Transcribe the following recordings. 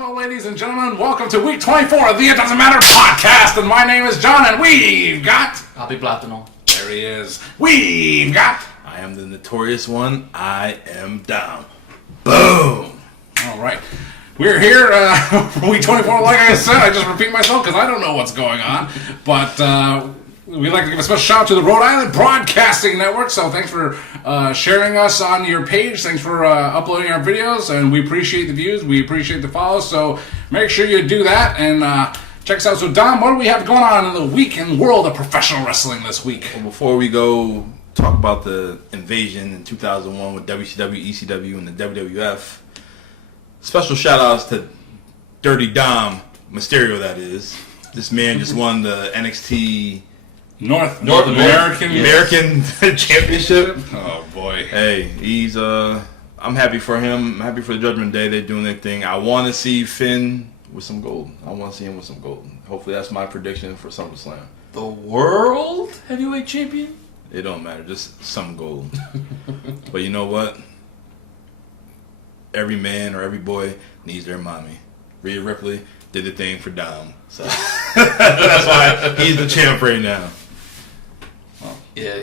Hello, ladies and gentlemen. Welcome to week 24 of the It Doesn't Matter podcast. And my name is John, and we've got... I'll be Platano. There he is. We've got... I am the notorious one. I am down. Boom. All right. We're here for week 24. Like I said, I just repeat myself because I don't know what's going on. But we'd like to give a special shout out to the Rhode Island Broadcasting Network. So thanks for sharing us on your page. Thanks for uploading our videos. And we appreciate the views. We appreciate the follows. So make sure you do that and check us out. So Dom, what do we have going on in the week in world of professional wrestling this week? Well, before we go talk about the invasion in 2001 with WCW, ECW, and the WWF, special shout outs to Dirty Dom Mysterio, that is. This man just won the NXT North American Championship. Oh boy. Hey, he's I'm happy for him. I'm happy for the Judgment Day. They're doing their thing. I want to see Finn with some gold. I want to see him with some gold. Hopefully that's my prediction for SummerSlam. The World Heavyweight Champion? It don't matter, just some gold. But you know what? Every man or every boy needs their mommy. Rhea Ripley did the thing for Dom. So that's why he's the champ right now. Well, yeah,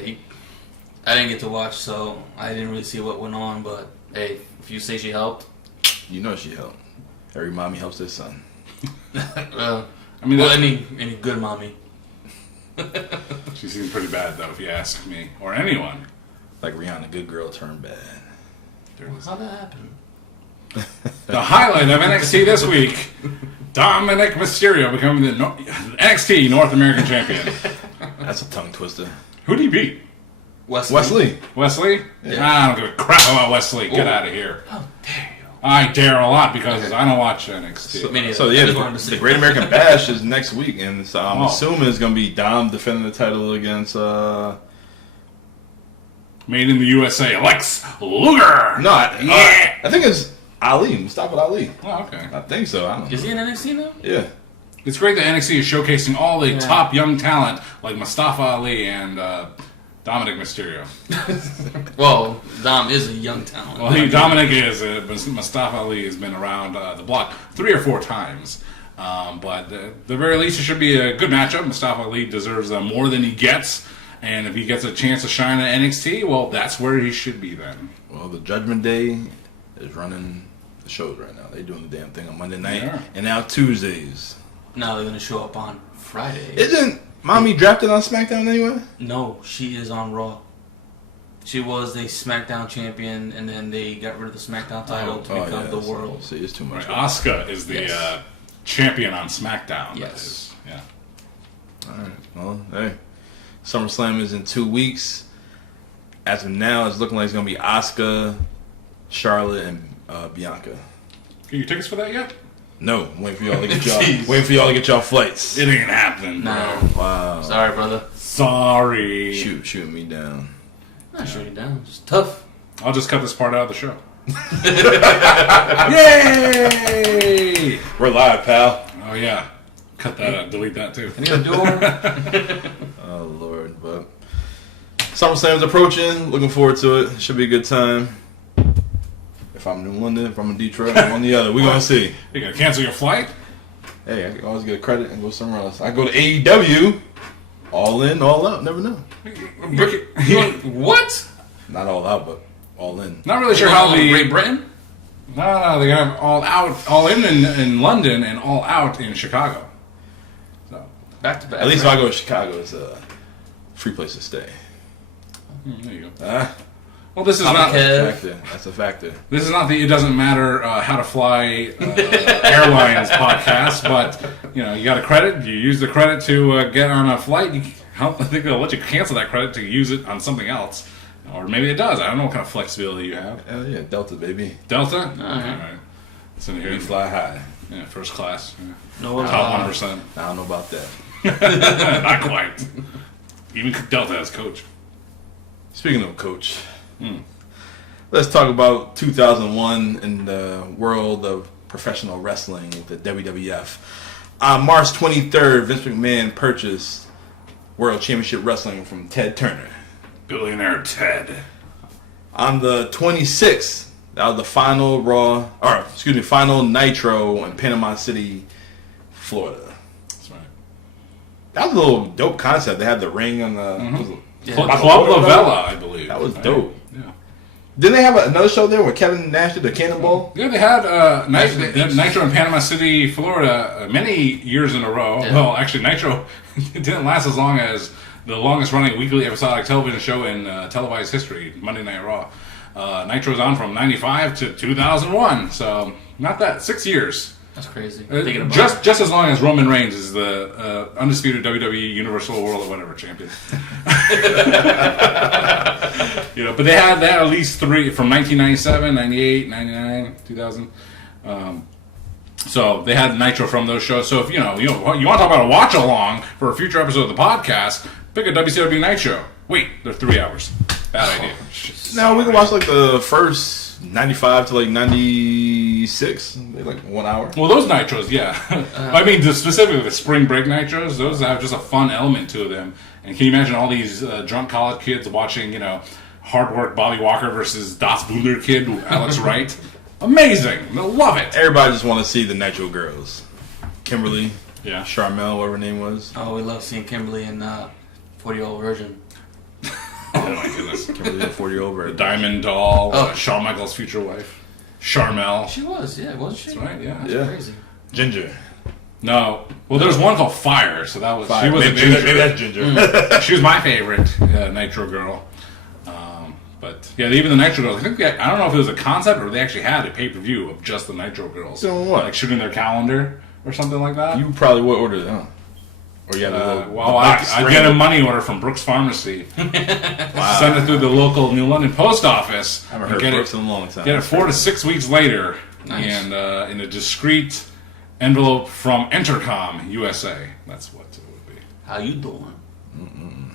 I didn't get to watch, so I didn't really see what went on, but hey, if you say she helped. You know she helped. Every mommy helps their son. Any good mommy. She seems pretty bad, though, if you ask me. Or anyone. Like Rihanna, good girl turned bad. How'd that happen? The highlight of NXT this week, Dominic Mysterio becoming the NXT North American Champion. That's a tongue twister. Who'd he beat? Wesley? Yeah. I don't give a crap about Wesley. Get out of here. How dare you? I dare a lot because I don't watch NXT. So the Great American Bash is next week, and so I'm assuming it's going to be Dom defending the title against... Made in the USA, Lex Luger. No, I think it's Ali, Mustafa Ali. Oh, okay. I think so. I don't know. Is he in NXT now? Yeah. It's great that NXT is showcasing all the top young talent like Mustafa Ali and Dominic Mysterio. Well, Dom is a young talent. Well, Dominic is. Mustafa Ali has been around the block 3 or 4 times. But at the very least, it should be a good matchup. Mustafa Ali deserves more than he gets. And if he gets a chance to shine at NXT, well, that's where he should be then. Well, the Judgment Day is running the shows right now. They're doing the damn thing on Monday night and now Tuesdays. Now they're going to show up on Friday. Isn't Mommy drafted on SmackDown anyway? No, she is on Raw. She was the SmackDown champion, and then they got rid of the SmackDown title to become the World. See, it's too much. Right. Asuka is the champion on SmackDown. Yes. Yeah. All right. Well, hey. SummerSlam is in 2 weeks. As of now, it's looking like it's going to be Asuka, Charlotte, and Bianca. Get your tickets for that yet? No, waiting for y'all to get y'all flights. It ain't happening, bro. No. Wow. Sorry, brother. Sorry. Shooting me down. I'm not shooting down. It's tough. I'll just cut this part out of the show. Yay! We're live, pal. Oh, yeah. Cut that out. Delete that, too. Any door? Oh, Lord. But SummerSlam's approaching. Looking forward to it. Should be a good time. If I'm in London, if I'm in Detroit, I'm on the other. We're going to see. You going to cancel your flight? Hey, I can always get a credit and go somewhere else. I go to AEW. All in, all out. Never know. What? Not all out, but all in. Not really sure how the... Great Britain? No, they're going to have all out, all in London and all out in Chicago. So back to back. At least if I go to Chicago, it's a free place to stay. There you go. Well, this is That's a factor. This is not the It Doesn't Matter How to Fly Airlines podcast, but you got a credit. You use the credit to get on a flight. I think they'll let you cancel that credit to use it on something else. Or maybe it does. I don't know what kind of flexibility you have. Hell yeah, Delta, baby. Delta? All right. So here We fly high. Yeah, first class. Yeah. No, top 1%. I don't know about that. Not quite. Even Delta has coach. Speaking of coach, let's talk about 2001 in the world of professional wrestling with the WWF. On March 23rd, Vince McMahon purchased World Championship Wrestling from Ted Turner. Billionaire Ted. On the 26th, That was the final final Nitro in Panama City, Florida. That's right. That was a little dope concept. They had the ring on the Club Lavella, I believe. That was dope. Yeah. Didn't they have another show there with Kevin Nash did the Cannonball? Yeah, they had Nitro in Panama City, Florida, many years in a row. Yeah. Well, actually, Nitro it didn't last as long as the longest-running weekly episodic television show in televised history, Monday Night Raw. Nitro's on from 95 to 2001, so not that 6 years. That's crazy. Just as long as Roman Reigns is the undisputed WWE Universal World or whatever champion. But they had at least 3 from 1997, 98, 99, 2000. So they had Nitro from those shows. So if you want to talk about a watch along for a future episode of the podcast, pick a WCW Nitro. Wait, they're 3 hours. Bad idea. No, we can watch like the first 95 to like 96. They're like 1 hour. Well, those Nitros, yeah. I mean, specifically the spring break Nitros, those have just a fun element to them. And can you imagine all these drunk college kids watching, hard work Bobby Walker versus Das Wunder Kid, Alex Wright? Amazing. They'll love it. Everybody just want to see the Nitro girls. Kimberly, Yeah. Charmel, whatever her name was. Oh, we love seeing Kimberly in 40-year-old version. Oh my goodness. Kimberly, the 40-year-old The Diamond Doll, Oh. Shawn Michaels' future wife. Charmel. She was, yeah, wasn't she? That's right, yeah. That's Yeah. crazy. Ginger. No. Well, there was one called Fire, so that was... Fire. She was Maybe that's Ginger. She was my favorite Nitro girl. But yeah, even the Nitro girls. I don't know if it was a concept or they actually had a pay-per-view of just the Nitro girls. Doing what? Like shooting their calendar or something like that. You probably would order it, huh? Or you had I'd get a money order from Brooks Pharmacy. Wow. Send it through the local New London post office. I haven't and heard Brooks in a long time. Get it 4 to 6 weeks later, Nice. and in a discreet envelope from Entercom USA. That's what it would be. How you doing?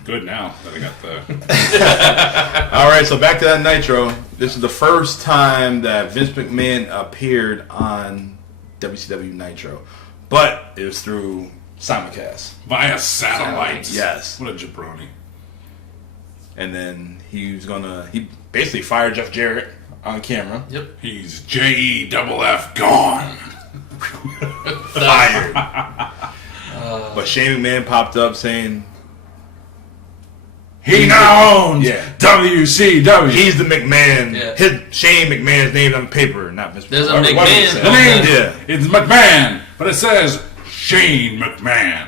Good now that I got the. All right, so back to that Nitro. This is the first time that Vince McMahon appeared on WCW Nitro, but it was through simulcast. Via satellite. Yes. What a jabroni. And then he basically fired Jeff Jarrett on camera. Yep. He's JEFF gone. Fired. But Shane McMahon popped up saying He now owns Yeah. WCW. he's the McMahon. Yeah. Shane McMahon's name on paper, not Mr. There's a whatever McMahon. he said. The name Yeah. is McMahon, but it says Shane McMahon.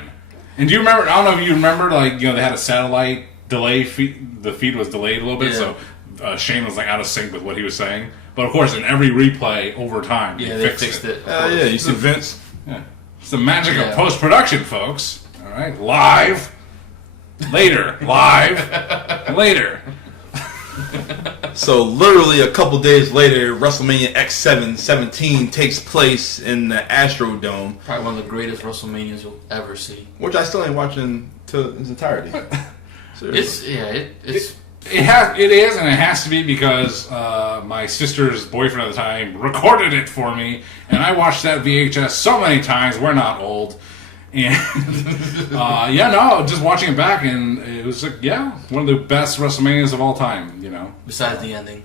And do you remember? I don't know if you remember. They had a satellite delay. The feed was delayed a little bit, Yeah. so Shane was out of sync with what he was saying. But of course, in every replay over time, Yeah, they they fixed it. Yeah, you see Vince. Yeah. It's the magic Yeah. of post production, folks. All right, live, later, live, later. So literally a couple days later, WrestleMania X17 takes place in the Astrodome, Probably one of the greatest WrestleManias you'll ever see. which I still ain't watching to its entirety. Seriously. It's It is, and it has to be because my sister's boyfriend at the time recorded it for me, and I watched that VHS so many times. We're not old, and just watching it back, and it was one of the best WrestleManias of all time. besides the ending,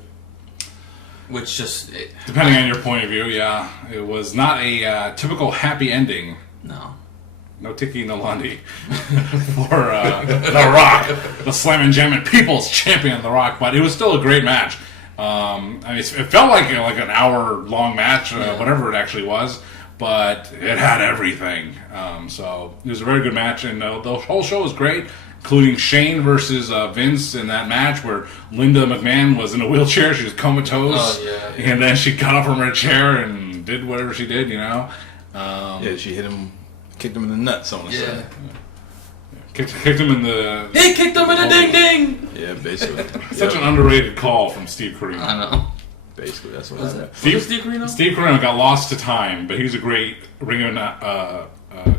which just Depending on your point of view, it was not a typical happy ending. no. No Tiki, no Lundy for The Rock, the Slammin' Jammin' People's Champion, The Rock. But it was still a great match. It felt like an hour-long match, whatever it actually was, but it had everything. So it was a very good match, and the whole show was great, including Shane versus Vince in that match where Linda McMahon was in a wheelchair. She was comatose, Oh, yeah. and then she got up from her chair and did whatever she did, Yeah, she kicked him in the nuts, I want to say. Kicked him in the... He kicked him in the ding ding. Yeah, basically. Such an underrated call from Steve Carino. I know. Basically, that's what Was happened. it Steve Carino? Steve Carino got lost to time, but he was a great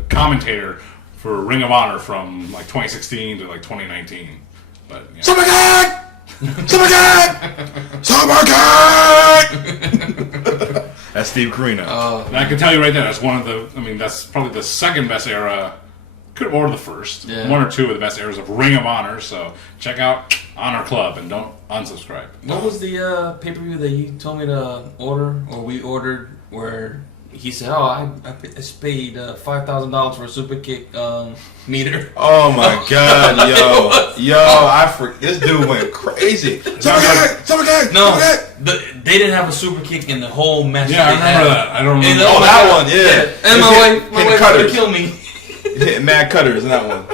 commentator for Ring of Honor from 2016 to 2019. But Supercat! That's Steve Carino. I can tell you right there, that's one of the. That's probably the second best era Could order the first. Yeah. 1 or 2 of the best eras of Ring of Honor. So check out Honor Club and don't unsubscribe. What was the pay-per-view that you told me to order, or we ordered, where he said, "Oh, I paid $5,000 for a super kick meter." Oh my god, this dude went crazy. Super kick! No, they didn't have a super kick in the whole match. Yeah, I remember that. I don't remember. Oh, that one, yeah. And my wife tried to kill me. Hitting mad cutters in that one.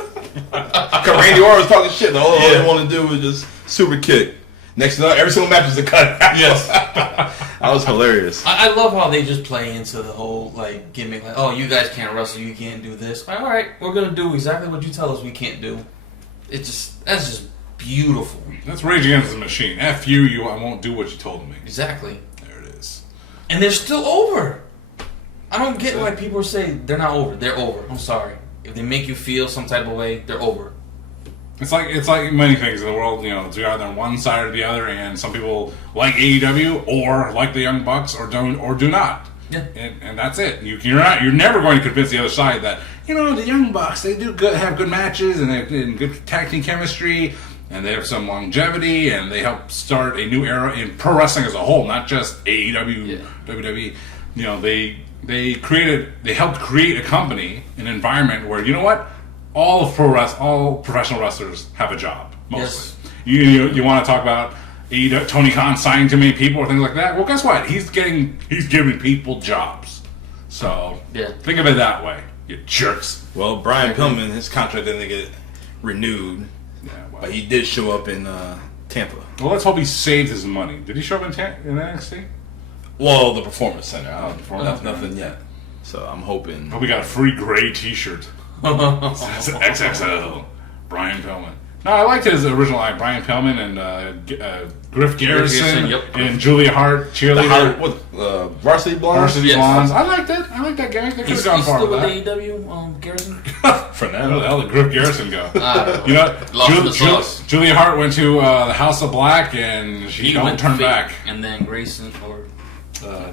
Cause Randy Orton was talking shit. All he wanted to do was just super kick. Next to every single match was a cut. Yes. That was hilarious. I love how they just play into the whole like gimmick, like, oh, you guys can't wrestle, you can't do this. Like, all right, we're gonna do exactly what you tell us we can't do. That's just beautiful. That's Rage Against the Machine. F you, I won't do what you told me. Exactly. There it is. And they're still over. I don't get why people say they're not over. They're over. I'm sorry. If they make you feel some type of way, they're over. It's like many things in the world, it's either on one side or the other, and some people like AEW or like the Young Bucks or don't or do not. Yeah. And that's it. You're never going to convince the other side that, the Young Bucks, they do have good matches and they have good tag team chemistry and they have some longevity and they help start a new era in pro wrestling as a whole, not just AEW, WWE. They helped create a company, an environment where, all professional wrestlers have a job, mostly. Yes. You want to talk about Tony Khan signing too many people or things like that? Well, guess what? He's giving people jobs. So think of it that way, you jerks. Well, Brian Pillman, his contract didn't get renewed, but he did show up in Tampa. Well, let's hope he saved his money. Did he show up in NXT? Well, the Performance Center. Nothing yet. So I'm hoping. Hope we got a free gray T-shirt. It's XXL. Brian Pillman. No, I liked his original line. Brian Pillman and Griff Garrison and Julia Hart, cheerleader. Varsity Blondes? Varsity Blondes. I liked it. I liked that guy. They could have gone far with that. He's still with AEW, Garrison? For now. Where the hell did Griff Garrison go? Lost Julia Hart went to the House of Black and she don't turn back. And then Grayson or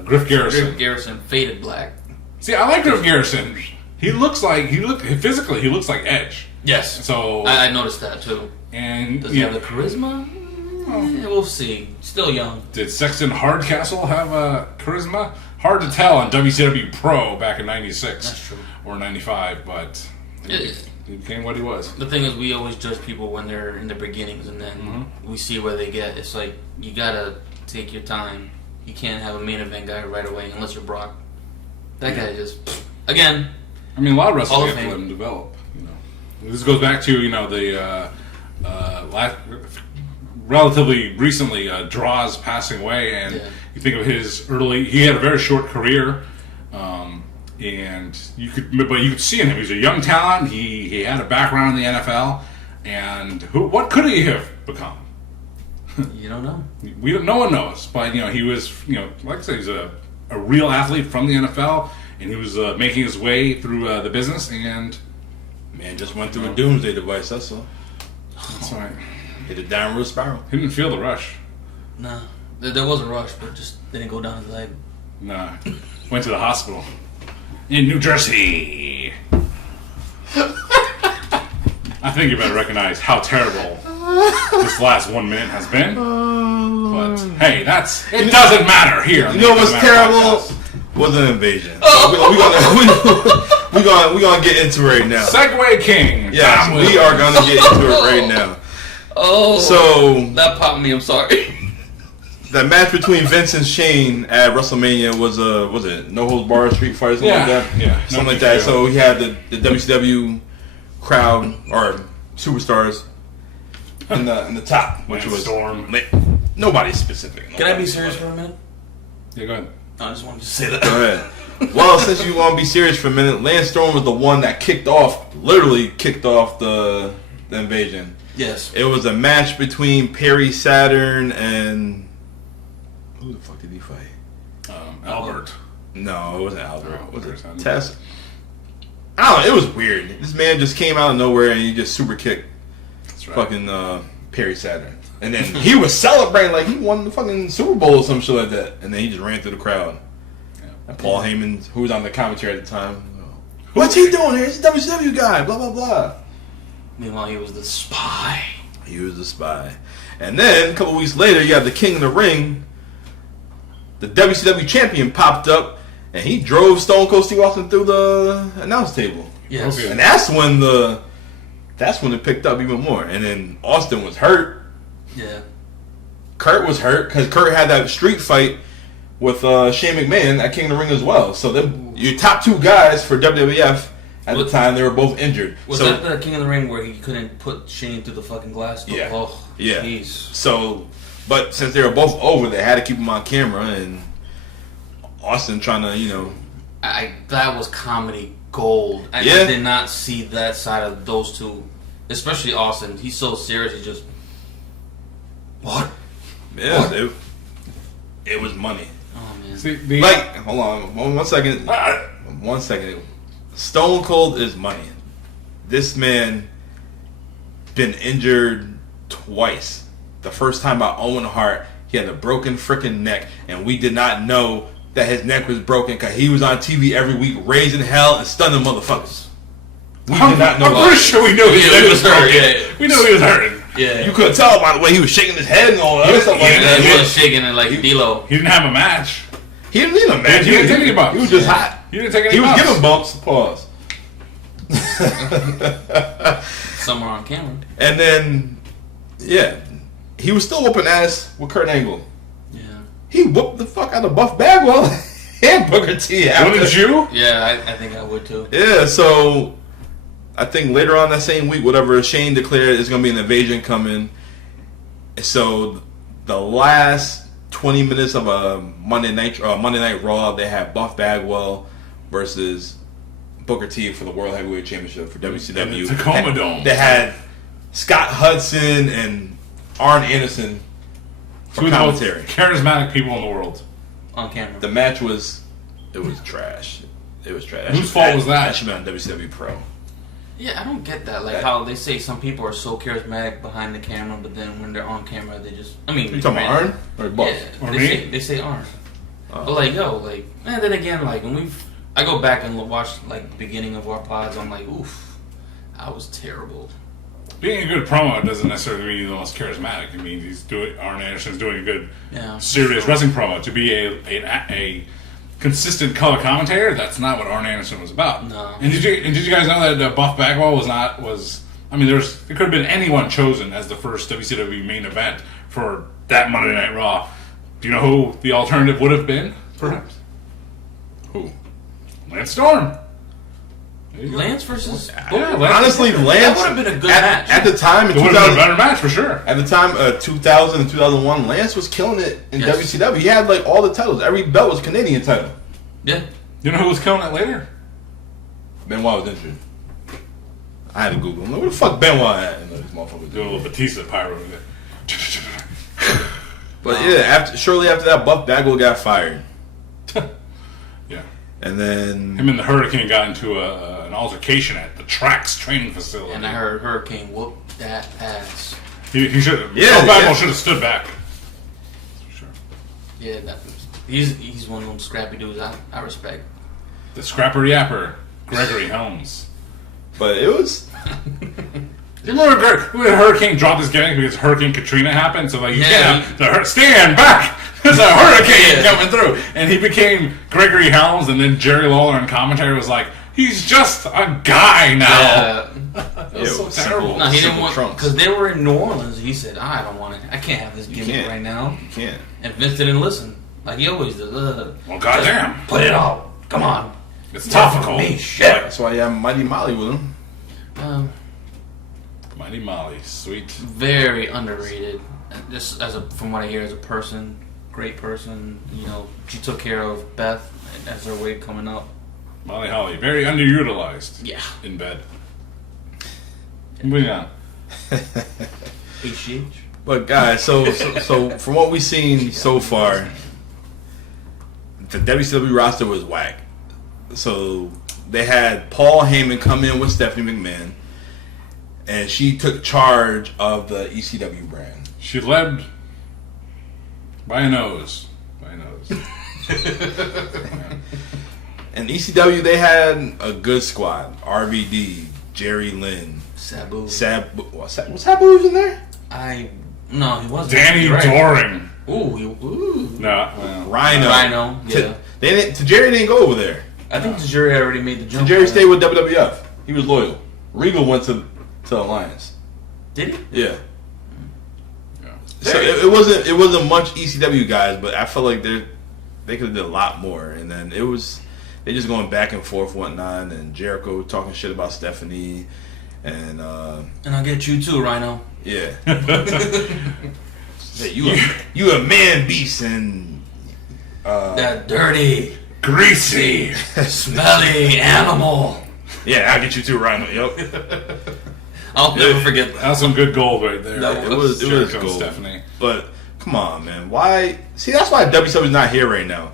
Griff Garrison. Griff Garrison faded black. See, I like Griff Garrison. He looks like Edge. Yes. So I noticed that too. And does he have the charisma? We'll see. Still young. Did Sexton Hardcastle have charisma? Hard to tell on WCW Pro back in '96. That's true. Or '95, but he became what he was. The thing is, we always judge people when they're in their beginnings, and then we see where they get. It's like you gotta take your time. You can't have a main event guy right away unless you're Brock. That guy just again. I mean, a lot of wrestlers have to let him develop. This goes back to the relatively recently Draws passing away, and you think of his early. He had a very short career, and you could see in him. He was a young talent. He had a background in the NFL, and what could he have become? You don't know. No one knows, but he was like I said, he's a real athlete from the NFL. And he was making his way through the business, and just went through a doomsday device. That's all. That's right. Hit a downward spiral. He didn't feel the rush. Nah, there was a rush, but just didn't go down his leg. Nah, went to the hospital in New Jersey. I think you better recognize how terrible this last 1 minute has been. But hey, it doesn't matter here. You know what's terrible? Was an invasion. We're gonna get into it right now. Segway King. Yes, we are gonna get into it right now. Oh, so that popped me. I'm sorry. That match between Vince and Shane at WrestleMania was it No Holds Barred Street Fight or something like that? Yeah, something like that. So he had the WCW crowd or superstars in the top, which was Storm. Nobody specific. Can I be serious for a minute? Yeah, go ahead. I just wanted to say that. Go ahead. Well, since you want to be serious for a minute, Lance Storm was the one that literally kicked off the invasion. Yes. It was a match between Perry Saturn and who the fuck did he fight? Albert. No, it wasn't Albert. Oh, was it Tess? I don't know. It was weird. This man just came out of nowhere and he just super kicked fucking Perry Saturn. And then he was celebrating like he won the fucking Super Bowl or some shit like that. And then he just ran through the crowd. Yeah. And Paul Heyman, who was on the commentary at the time. What's he doing here? He's a WCW guy. Blah blah blah. Meanwhile, he was the spy. He was the spy. And then a couple weeks later, you have the King of the Ring. The WCW champion popped up, and he drove Stone Cold Steve Austin through the announce table. Yes. Okay. And that's when it picked up even more. And then Austin was hurt. Yeah. Kurt was hurt because Kurt had that street fight with Shane McMahon at King of the Ring as well. So them your top two guys for WWF at the time, they were both injured. Was that the King of the Ring where he couldn't put Shane through the fucking glass? Yeah. Oh, yeah. Jeez. So, but since they were both over, they had to keep them on camera, and Austin trying to, that was comedy gold. I did not see that side of those two, especially Austin. He's so serious. He just what? Yeah, what? It was money. Oh man. See, Hold on, one second. 1 second. Stone Cold is money. This man been injured twice. The first time by Owen Hart, he had a broken freaking neck, and we did not know that his neck was broken because he was on TV every week raising hell and stunning motherfuckers. We did not know. I'm pretty sure we knew his neck was broken. Yeah. We knew he was hurting. Yeah. You couldn't tell by the way he was shaking his head and all that stuff like that. He was shaking it like D-Lo. He didn't have a match. He didn't need a match. He didn't take any bumps. He was just hot. He didn't take any He was bumps. giving bumps. Pause. Somewhere on camera. And then, yeah, he was still whooping ass with Kurt Angle. Yeah. He whooped the fuck out of Buff Bagwell and Booker T. Wouldn't you? Yeah, I think I would too. Yeah, so I think later on that same week, whatever, Shane declared there's going to be an invasion coming. So the last 20 minutes of a Monday Night Raw, they had Buff Bagwell versus Booker T for the World Heavyweight Championship for WCW. In the Tacoma Dome. They had Scott Hudson and Arn Anderson for Two of the most commentary. charismatic people in the world. On camera. The match was trash. It was trash. Whose fault was that? That should be on WCW Pro. Yeah, I don't get that. Like how they say some people are so charismatic behind the camera, but then when they're on camera, they just. I mean, You talking about Arn or Buff? Yeah, Or they me? they say Arn. But like, and then again, like when I go back and watch like the beginning of our pods, I'm like, oof, I was terrible. Being a good promo doesn't necessarily mean he's the most charismatic. It means Arn Anderson's doing a good, serious wrestling promo. To be a consistent color commentator, that's not what Arn Anderson was about. No. And did you guys know that Buff Bagwell was? I mean, there could have been anyone chosen as the first WCW main event for that Monday Night Raw. Do you know who the alternative would have been? Perhaps. Who? Lance Storm. Lance versus. Yeah, Lance. Honestly, Lance That would have been a good match. at the time in It would have been a 2000. better match for sure. At the time, 2000 and 2001, Lance was killing it in Yes. WCW. He had like all the titles. Every belt was a Canadian title. Yeah. You know who was killing it later? Benoit was injured. I had to Google him. Like, where the fuck Benoit at? And this motherfucker Do a little Batista pyro with it. But yeah, shortly after that, Buff Bagwell got fired. Yeah. And then Him and the Hurricane got into an altercation at the Trax training facility. And I heard Hurricane whoop that ass. He should have. Yeah, Bagwell yeah. should have stood back. Sure. Yeah, he's one of them scrappy dudes I respect. The Scrapper Yapper, Gregory Helms. But it was You remember when Hurricane dropped his gimmick because Hurricane Katrina happened? So like you can't have stand back. There's a hurricane coming through, and he became Gregory Helms, and then Jerry Lawler in commentary was like, "He's just a guy now." That was so terrible. No, he didn't Simple want trunks. because they were in New Orleans. He said, "I don't want it. I can't have this gimmick can't. right now." you can't. And Vince didn't listen, like he always does. Well, goddamn, Put it out. Come on. it's topical. Me shit. That's why you have Mighty Molly with him. Mighty Molly, sweet. Very underrated. Just from what I hear, as a person, great person. You know, she took care of Beth as her weight coming up. Molly Holly, very underutilized. Yeah. In bed. Moving on. HGH. But guys, so from what we've seen so far, the WCW roster was whack. So they had Paul Heyman come in with Stephanie McMahon, and she took charge of the ECW brand. She led by a nose. By a nose. Yeah. And ECW, they had a good squad. RVD, Jerry Lynn, Sabu. was Sabu in there? No, he wasn't. Danny Right. Doring. Ooh. No, well, Rhino. Yeah. Tajiri didn't go over there. I think Tajiri already made the jump. Tajiri stayed with WWF. He was loyal. Regal went to Alliance. Did he? Yeah. yeah. So it wasn't much ECW guys, but I felt like they could have did a lot more. And then they just going back and forth, whatnot, and Jericho talking shit about Stephanie, and I'll get you too, Rhino. yeah. You a man beast and That dirty, Greasy. smelly animal. yeah, I'll get you too, Rhino. Yep. I'll never forget that. That's some good gold right there. That It was Jericho and gold. Stephanie. But come on, man. Why? See, that's why WCW is not here right now.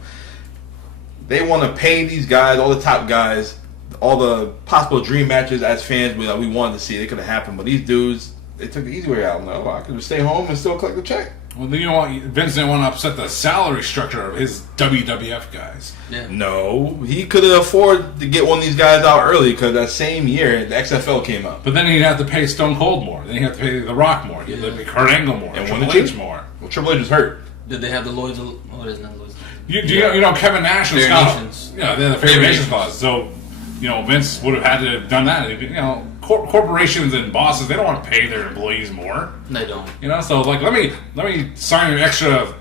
They want to pay these guys, all the top guys, all the possible dream matches as fans we wanted to see. They could have happened, but these dudes, they took the easy way out. I'm like, I could just stay home and still collect the check. Well, you know what? Vince didn't want to upset the salary structure of his WWF guys. Yeah. No, he could have afforded to get one of these guys out early because that same year the XFL came out. But then he'd have to pay Stone Cold more. Then he'd have to pay The Rock more. He'd have to pay Kurt Angle more. And Triple one of H the more. Well, Triple H was hurt. Did they have the Lloyd's? Oh, it isn't Lloyd's. You know Kevin Nash and Fair Scott. Nations. Yeah, they had the Fair Nations clause. So, Vince would have had to have done that. Corporations and bosses, they don't want to pay their employees more. They don't. So like let me sign an extra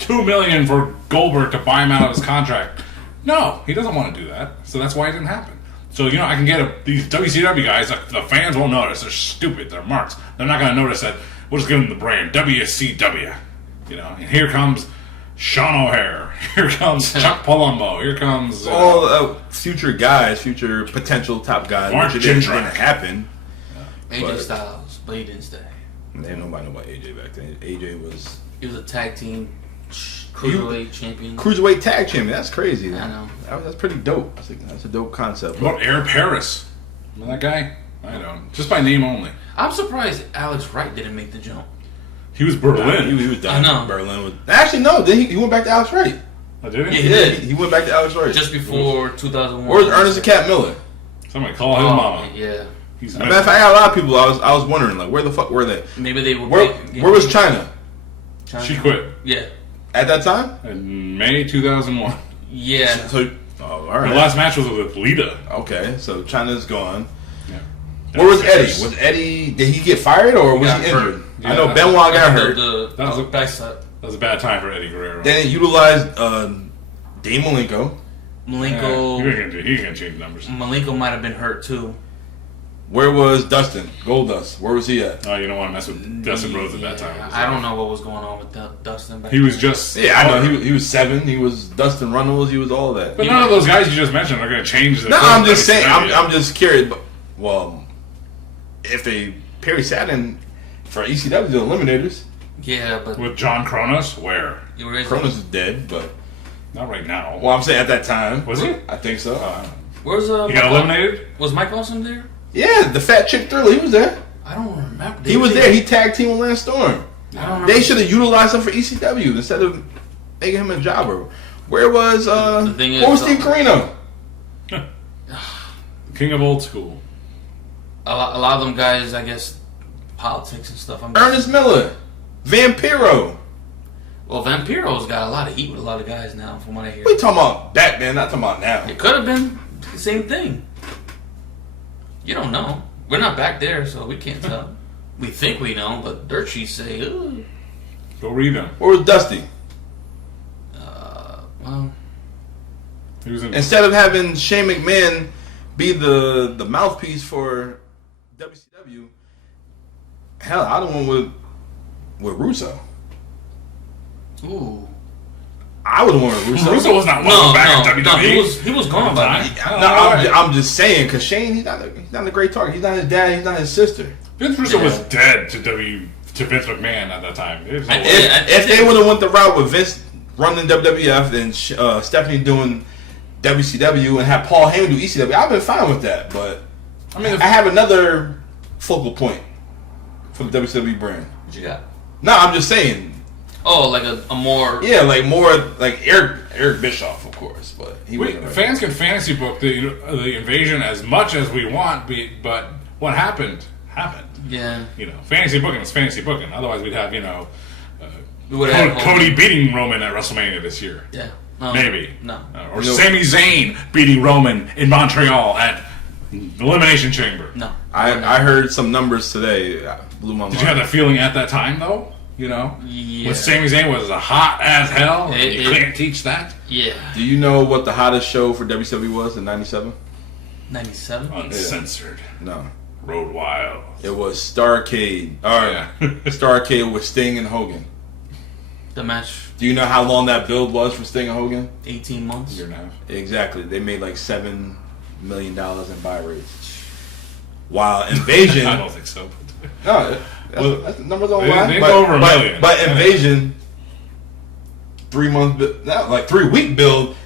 $2 million for Goldberg to buy him out of his contract. No, he doesn't want to do that. So that's why it didn't happen. So I can get these WCW guys. The fans won't notice. They're stupid. They're marks. They're not going to notice that. We'll just give them the brand WCW. And here comes Sean O'Hare. Here comes Chuck Palumbo. Here comes All future guys, future potential top guys. Mark Which it didn't Jindrak. happen. AJ But- Styles, but he didn't stay. Ain't nobody know about AJ back then. AJ was He was a tag team cruiserweight champion. cruiserweight tag champion. That's crazy. I know. That's pretty dope. That's a dope concept. What about Air Paris? Remember that guy? I don't. Just by name only. I'm surprised Alex Wright didn't make the jump. He was Berlin. He was done. I know. Berlin was actually no. Then he went back to Alex Wright. Oh, did he? Yeah, he did. He went back to Alex Wright. Just before 2001. Where's Ernest the Cat Miller? Somebody call his mama. Yeah. He's Matter of fact, I got a lot of people. I was wondering like where the fuck were they? Maybe they were. Where was China She quit Yeah. at that time? in May 2001. Yeah. So, all Her right. last match was with Lita. Okay, so China's gone. Yeah. Where was Eddie? Was Eddie? Did he get fired or was Got he hurt. injured? Yeah. I know Benoit got hurt. The That was a- backside. That was a bad time for Eddie Guerrero. Then they utilized Dean Malenko. Malenko. He ain't gonna change numbers. Malenko might have been hurt too. Where was Dustin? Goldust. Where was he at? Oh, you don't want to mess with Dustin Rhodes at that time. I don't know what was going on with Dustin. He was just. Yeah, I know. He was 7. He was Dustin Runnels. He was all that. But none of those guys you just mentioned are going to change the. No, course I'm of just saying. WCW. I'm just curious. But, well, if they Perry Saturn for ECW, the Eliminators, Yeah, but With John Kronos, where? you were Cronus is dead. But Not right now. well, I'm saying at that time, Was he? I think so. where's He Mike got eliminated? Was Mike Awesome there? Yeah, the Fat Chick Thriller. He was there. I don't remember. He was there. He tag team with Lance Storm. I don't remember. They should have utilized him for ECW instead of making him a jobber. Where was The thing is, where was Steve Carino? King of old school. A lot of them guys, I guess, politics and stuff. Ernest Miller, Vampiro. Well, Vampiro's got a lot of heat with a lot of guys now, from what I hear. We talking about back then, not talking about now. It could have been the same thing. You don't know. We're not back there, so we can't tell. We think we know, but dirt sheets say, ooh. Go read him. Where was Dusty? Well, He was in. Instead of having Shane McMahon be the mouthpiece for WCW, hell, I don't want with Russo. ooh. I would have won with Russo. Russo was not welcome back in no, WWE. he was gone by then. I'm just saying because Shane, he's not a great target. He's not his dad. He's not his sister. Vince Russo Yeah. was dead to Vince McMahon at that time. It was no way. If they would have went the route with Vince running WWF and Stephanie doing WCW and have Paul Heyman do ECW, I've been fine with that. But I mean, I have another focal point for the WCW brand. What you got? No, I'm just saying. Oh, like a more... Yeah, like more like Eric Bischoff, of course, but fans can fantasy book the invasion as much as we want, but what happened. Yeah. Fantasy booking is fantasy booking. Otherwise, we'd have Cody beating Roman at WrestleMania this year. Yeah. Maybe. No. Or Sami Zayn beating Roman in Montreal at Elimination Chamber. No. I heard some numbers today. Blew my mind. Did you have that feeling at that time, though? Yeah. When Sami Zayn was hot as hell, you can't teach that. Yeah. Do you know what the hottest show for WCW was in '97? 97? Uncensored. No. Road Wild. It was Starrcade. Starrcade with Sting and Hogan. The match. Do you know how long that build was for Sting and Hogan? 18 months. Year and a half. Exactly. They made like $7 million in buy rates. While Invasion... I don't think so. No, that's the numbers don't lie. They go over a million. But Invasion, 3 month, like 3 week build,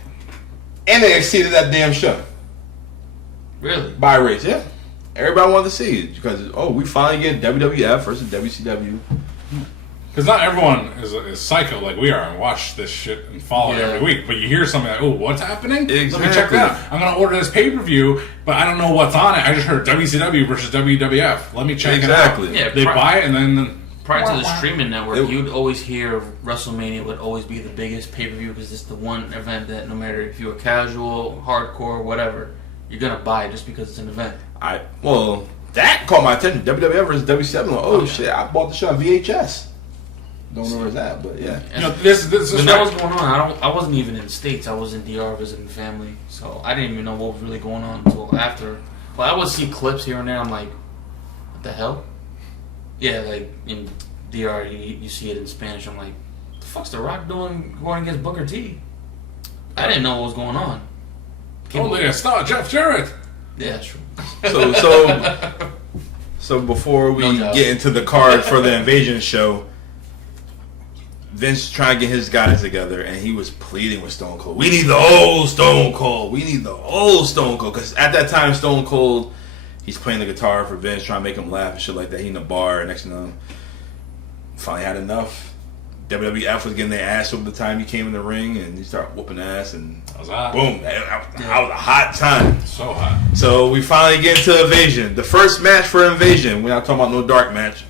and they exceeded that damn show. Really? Buy rates, yeah. Everybody wanted to see it because we finally get WWF versus WCW. Because not everyone is psycho like we are and watch this shit and follow it every week. But you hear something like, what's happening? Exactly. Let me check that out. I'm going to order this pay-per-view, but I don't know what's on it. I just heard WCW versus WWF. Let me check it out. Yeah, they buy it and then... Prior to the streaming network, you'd always hear WrestleMania would always be the biggest pay-per-view because it's the one event that no matter if you're casual, hardcore, whatever, you're going to buy it just because it's an event. That caught my attention. WWF versus WCW. Like, shit, I bought the show on VHS. Don't know where it's at, but yeah. This when that was going on, I wasn't even in the States. I was in DR visiting family, so I didn't even know what was really going on until after. But I would see clips here and there. I'm like, what the hell? Yeah, like in DR, you see it in Spanish. I'm like, what the fuck's The Rock doing going against Booker T? I didn't know what was going on. Only a star, Jeff Jarrett. Yeah, that's true. So before we get into the card for the Invasion show, Vince trying to get his guys together, and he was pleading with Stone Cold. We need the old Stone Cold. We need the old Stone Cold. Because at that time, Stone Cold, he's playing the guitar for Vince, trying to make him laugh and shit like that. He in the bar, and next thing you know, finally had enough. WWF was getting their ass over the time he came in the ring, and he started whooping ass, and that was hot. Boom. That was a hot time. So hot. So we finally get into Invasion. The first match for Invasion, we're not talking about no dark match.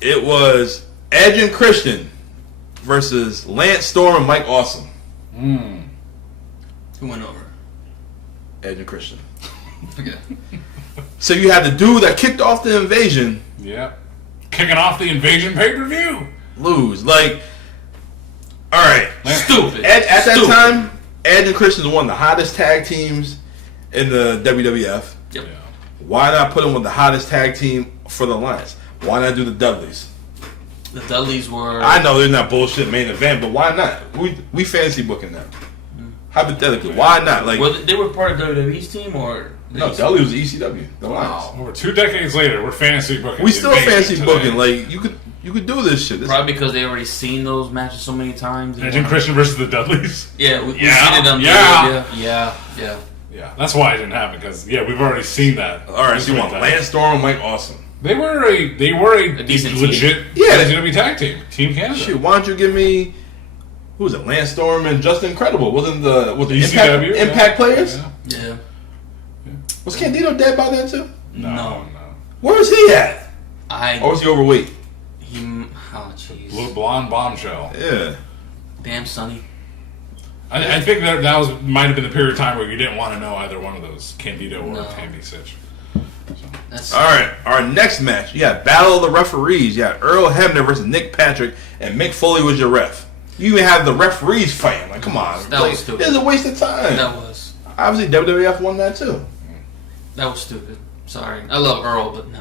It was Edge and Christian versus Lance Storm and Mike Awesome. Who went over? Edge and Christian. Okay. So you had the dude that kicked off the Invasion. Yeah. Kicking off the Invasion pay-per-view. Lose. Like, alright. Stupid. At that time, Edge and Christian was one of the hottest tag teams in the WWF. Yep. Why not put them with the hottest tag team for the Alliance? Why not do the Dudleys? The Dudleys were... I know they're not bullshit main event, but why not? We fancy booking them. Hypothetically, why not? Like, they were part of WWE's team, or... No, Dudley was ECW. The Alliance. Over 2 decades later, we're fantasy booking. We still fancy booking. Like, you could do this shit. Probably because they already seen those matches so many times. Edge and Christian versus the Dudleys. Yeah, we've seen it on Yeah. That's why it didn't happen, because we've already seen that. All right, so you want Lance Storm and Mike Awesome? They were a decent legit team. WCW tag team, Team Canada. Shit, why don't you give me who was it? Lance Storm and Justin Incredible? Wasn't the ECW Impact players? Yeah. Was Candido dead by then too? No. Where was he at? Or was he overweight? Oh jeez. Little blonde bombshell. Yeah. Damn, Sonny. I think that might have been the period of time where you didn't want to know either one of those, Candido or Tammy Sitch. All right, our next match. You got Battle of the Referees. You got Earl Hebner versus Nick Patrick, and Mick Foley was your ref. You even have the referees fighting. Like, come on. That was stupid. It was a waste of time. That was. Obviously, WWF won that too. That was stupid. Sorry. I love Earl, but no.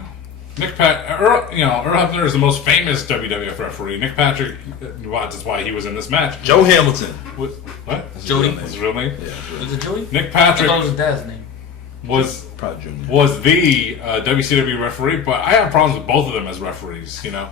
Earl Hebner is the most famous WWF referee. Nick Patrick, that's why he was in this match. Joe Hamilton. What? Jody. His real name? Yeah. Was it Joey? Nick Patrick. I thought it was his dad's name. Was Probably the WCW referee, but I have problems with both of them as referees. Earl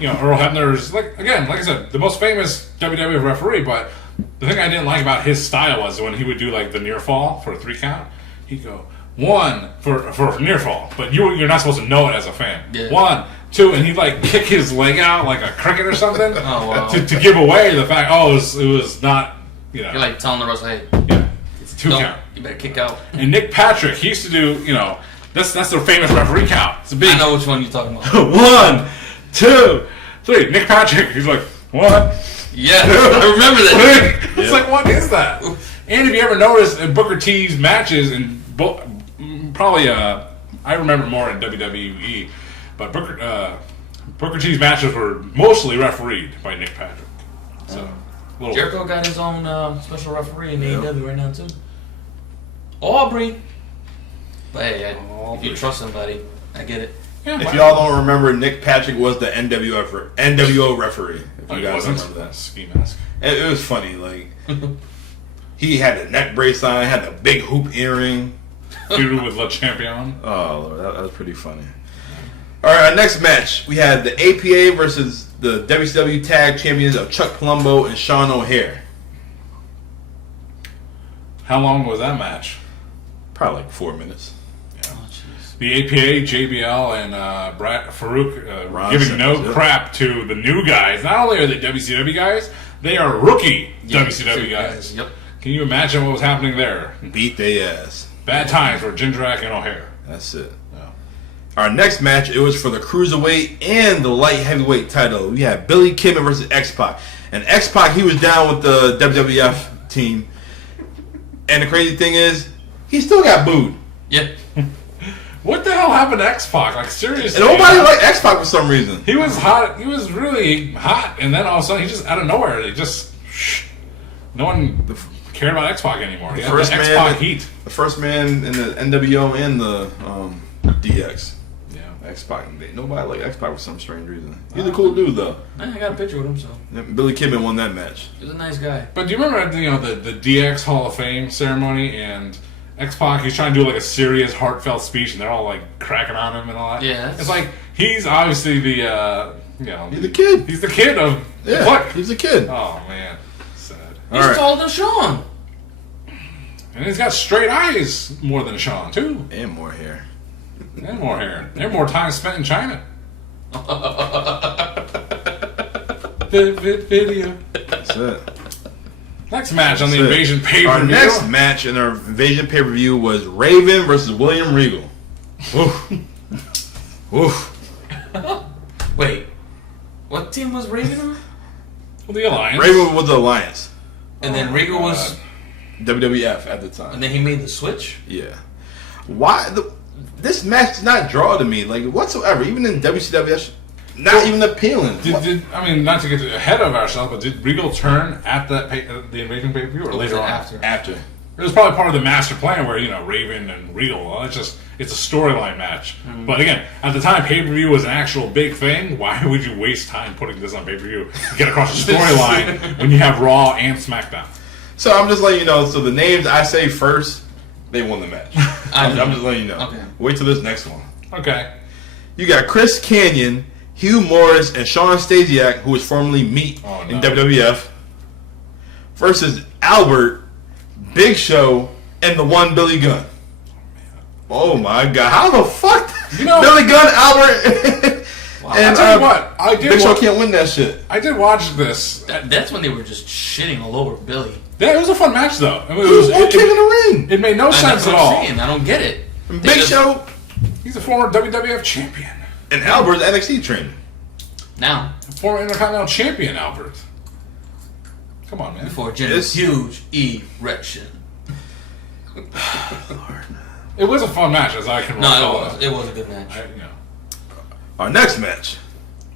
Hebner is like I said, the most famous WWF referee. But the thing I didn't like about his style was when he would do like the near fall for a 3 count, he'd go 1 for near fall, but you're not supposed to know it as a fan. Yeah. 1, too, and he'd like kick his leg out like a cricket or something Oh, wow. to give away the fact. Oh, it was not. You know. You're like telling the wrestler, hey, Yeah, it's a 2 count. You better kick out. And Nick Patrick, he used to do, that's their famous referee count. It's a big I know which one you're talking about. 1, 2, 3. Nick Patrick, he's like 1. Yeah, I remember that. It's like, what is that? And if you ever notice in Booker T's matches, and probably I remember more in WWE, but Booker T's matches were mostly refereed by Nick Patrick. So. Jericho got his own special referee in AEW right now too. Aubrey. But hey, if you trust somebody, I get it. Yeah, If y'all don't remember, Nick Patrick was the NWO referee. If you guys wasn't remember that. ski mask. It was funny. Like he had the neck brace on, had the big hoop earring. Feuded with Le Champion. Oh, Lord, that was pretty funny. All right, our next match, we had the APA versus the WCW Tag Champions of Chuck Palumbo and Sean O'Hare. How long was that match? Probably like 4 minutes. Oh, jeez. The APA, JBL, and Brad Farouk Ron giving Simmons, no yeah. crap to the new guys. Not only are they WCW guys, they are rookie WCW guys. Yep. Can you imagine what was happening there? Beat their ass. Bad times for Jindrak and O'Hare. That's it. Yeah. Our next match, it was for the Cruiserweight and the Light Heavyweight title. We had Billy Kidman versus X-Pac. And X-Pac, he was down with the WWF team. And the crazy thing is, he still got booed. Yeah. What the hell happened to X-Pac? Like, seriously. And nobody liked X-Pac for some reason. He was hot. He was really hot. And then all of a sudden, he just, out of nowhere, no one cared about X-Pac anymore. He had the X-Pac heat. The first man in the NWO and the DX. Yeah. X-Pac. Nobody liked X-Pac for some strange reason. He's a cool dude, though. I got a picture with him, so Billy Kidman won that match. he's a nice guy. But do you remember, the DX Hall of Fame ceremony, and X-Pac, he's trying to do like a serious, heartfelt speech, and they're all like cracking on him and all that. Yeah, It's like he's obviously the He's a kid. he's the kid of Yeah, what? he's a kid. Oh man, sad. He's All right. taller than Sean. And he's got straight eyes more than Sean too, And more hair. and more hair, and more time spent in China. Video. That's it. Next match on the That's it. Invasion pay-per-view. Our next match in our Invasion pay-per-view was Raven versus William Regal. Oof. Oof. Wait, what team was Raven on? Well, the Alliance. Raven was the Alliance. And then Regal was, WWF at the time. and then he made the switch. Yeah. Why this match did not draw to me like whatsoever. Even in WCW, not even appealing. I mean, not to get ahead of ourselves, but did Regal turn at the Invasion pay-per-view or Or was later it on? After. It was probably part of the master plan where, Raven and Regal, well, it's a storyline match. But again, at the time, pay-per-view was an actual big thing. Why would you waste time putting this on pay-per-view to get across the storyline when you have Raw and SmackDown? So I'm just letting you know. So the names I say first, they won the match. I'm just letting you know. Okay. Wait till this next one. Okay. You got Chris Kanyon, Hugh Morris, and Sean Stasiak, who was formerly Meat in WWF, versus Albert, Big Show, and the one Billy Gunn. Oh my God! How the fuck? Billy Gunn, Albert, and I'll tell you what, I did Big Show can't win that shit. I did watch this. That's when they were just shitting all over Billy. Yeah, it was a fun match, though. I mean, He was one kick in the ring. It made no sense That's at what I'm all. saying. I don't get it. And They Big just- Show He's a former WWF champion. and Albert's NXT trainer. Now, Former Intercontinental Champion, Albert. Come on, man. before Jenna's huge erection. It was a fun match, as I can recall. No, it was a good match. Our next match.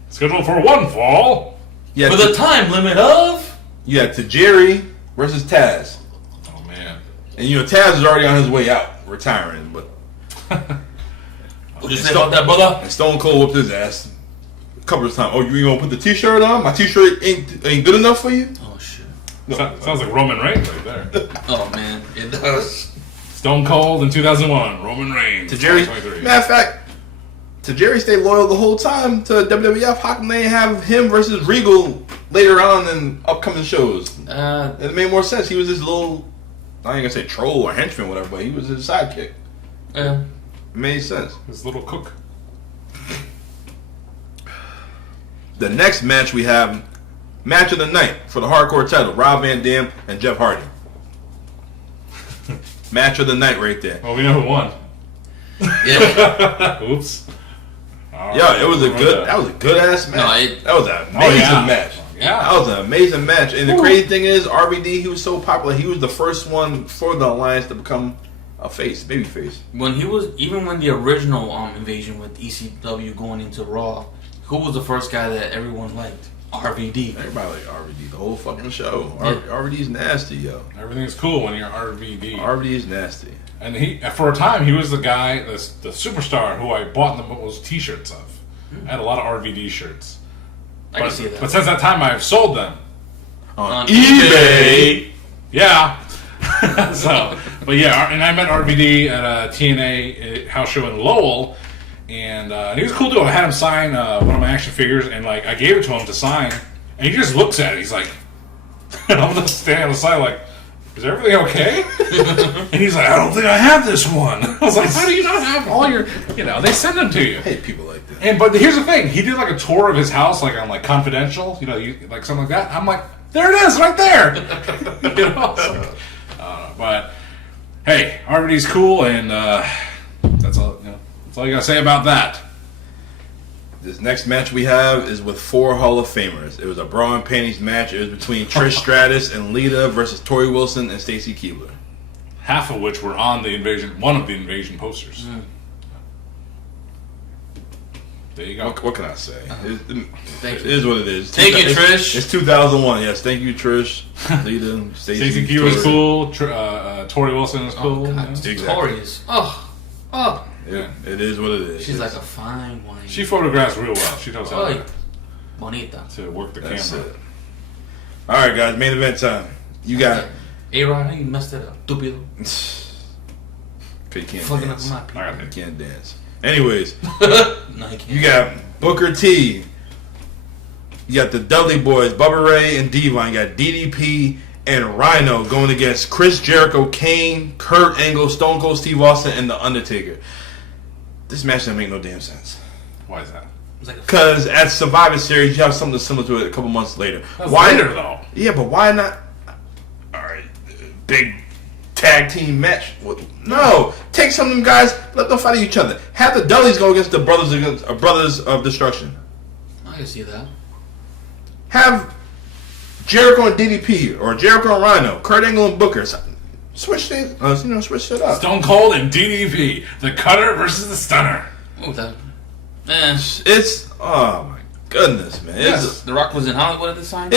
Scheduled for one fall. You With a time limit of... You had Tajiri versus Taz. Oh, man. And Taz is already on his way out, retiring, but What you say about that, brother? and Stone Cold whooped his ass a couple of times. Oh, you gonna put the T-shirt on? My T-shirt ain't good enough for you? Oh, shit. Sounds like Roman Reigns right there. Oh, man. It does. Stone Cold in 2001. Roman Reigns. Tajiri. 2023. Matter of fact, Tajiri stayed loyal the whole time to WWF. How come they have him versus Regal later on in upcoming shows? It made more sense. He was this little, I ain't gonna say troll or henchman, whatever, but he was his sidekick. Yeah. It made sense. His little cook. The next match we have, match of the night for the hardcore title, Rob Van Dam and Jeff Hardy. Match of the night right there. Well, we know who won. Yeah. Oops. Yeah, it was a good. That was a good ass match. That was an amazing match. Yeah, that was an amazing match. And the crazy thing is, RVD, he was so popular. He was the first one for the Alliance to become a face, baby face. When he was, even when the original invasion with ECW going into Raw, who was the first guy that everyone liked? RVD. Everybody liked RVD the whole fucking show. Yeah. RVD's nasty, yo. Everything's cool when you're RVD. RVD's nasty. And he, for a time, he was the guy, the superstar who I bought the most T-shirts of. I had a lot of RVD shirts. I can see that. But since that time, I've sold them on eBay. Yeah. So, but yeah, and I met RVD at a TNA house show in Lowell, and he was a cool dude. I had him sign one of my action figures, and like I gave it to him to sign, and he just looks at it. He's like, and I'm just standing on the side like, is everything okay? And he's like, I don't think I have this one. I was like, how do you not have all your, they send them to you. I hate people like that. But here's the thing, he did like a tour of his house, like on like Confidential, like something like that. I'm like, there it is, right there. So, but hey, RVD's cool, and that's all. That's all you gotta say about that. This next match we have is with 4 Hall of Famers. It was a bra and panties match. It was between Trish Stratus and Lita versus Tori Wilson and Stacy Keibler. Half of which were on one of the Invasion posters. There you go. What can I say? Thank it is what it is. Thank you, Trish. It's 2001. Yes, thank you, Trish. Lita, Stacy Keibler's cool. Tori Wilson is cool. Oh, God. Exactly. Tori is. Oh. Yeah, it is what it is. She's like a fine wine. She photographs real well. She knows how bonita to work the That's camera. It. All right, guys, main event time. You got A-Rod, you messed it up. Stupido. You can't fucking dance. up my people. You can't dance. Anyways, No, he can't. you got Booker T. You got the Dudley Boys, Bubba Ray and Devon. You got DDP and Rhino going against Chris Jericho, Kane, Kurt Angle, Stone Cold Steve Austin, and The Undertaker. This match doesn't make no damn sense. Why is that? Because at Survivor Series, you have something similar to it a couple months later. That's later, though. Yeah, but why not? All right, big tag team match. No, take some of them guys, let them fight each other. Have the Dudleys go against the Brothers of Destruction. I can see that. Have Jericho and DDP or Jericho and Rhino, Kurt Angle and Booker. Switch things, switch shit up. Stone Cold and DDP, the Cutter versus the Stunner. Oh, that. It's oh my goodness, man. Yes. The Rock was in Hollywood at this time.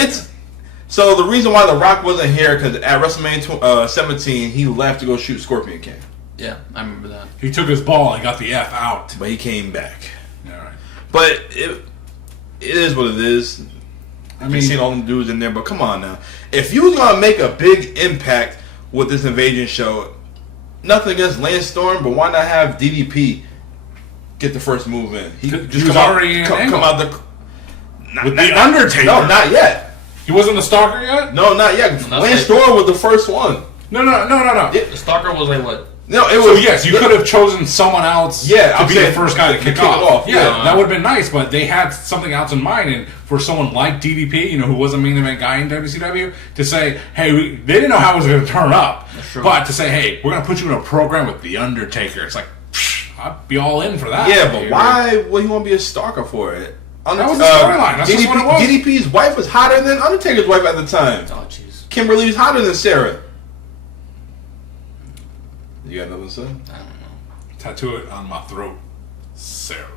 So the reason why The Rock wasn't here because at WrestleMania 17 he left to go shoot Scorpion King. Yeah, I remember that. He took his ball and got the F out. But he came back. All right. But it is what it is. I mean, seen all them dudes in there, but come on now. If you was gonna make a big impact with this Invasion show, nothing against Lance Storm, but why not have DDP get the first move in? He was already come out with the Undertaker. No, not yet. He wasn't the Stalker yet? No, not yet. Lance Storm was the first one. No. The Stalker was like what? No, it was. So yes, you could have chosen someone else to be the first guy to kick off. Yeah, that would have been nice, but they had something else in mind, and for someone like DDP, who was a main event guy in WCW, to say, hey, they didn't know how it was going to turn up, but to say, hey, we're going to put you in a program with The Undertaker, it's like, I'd be all in for that. Yeah, but why would he want to be a stalker for it? That was the storyline. That's just what it was. DDP's wife was hotter than Undertaker's wife at the time. Oh, jeez. Kimberly was hotter than Sarah. You got nothing to say? I don't know. Tattoo it on my throat, Sarah.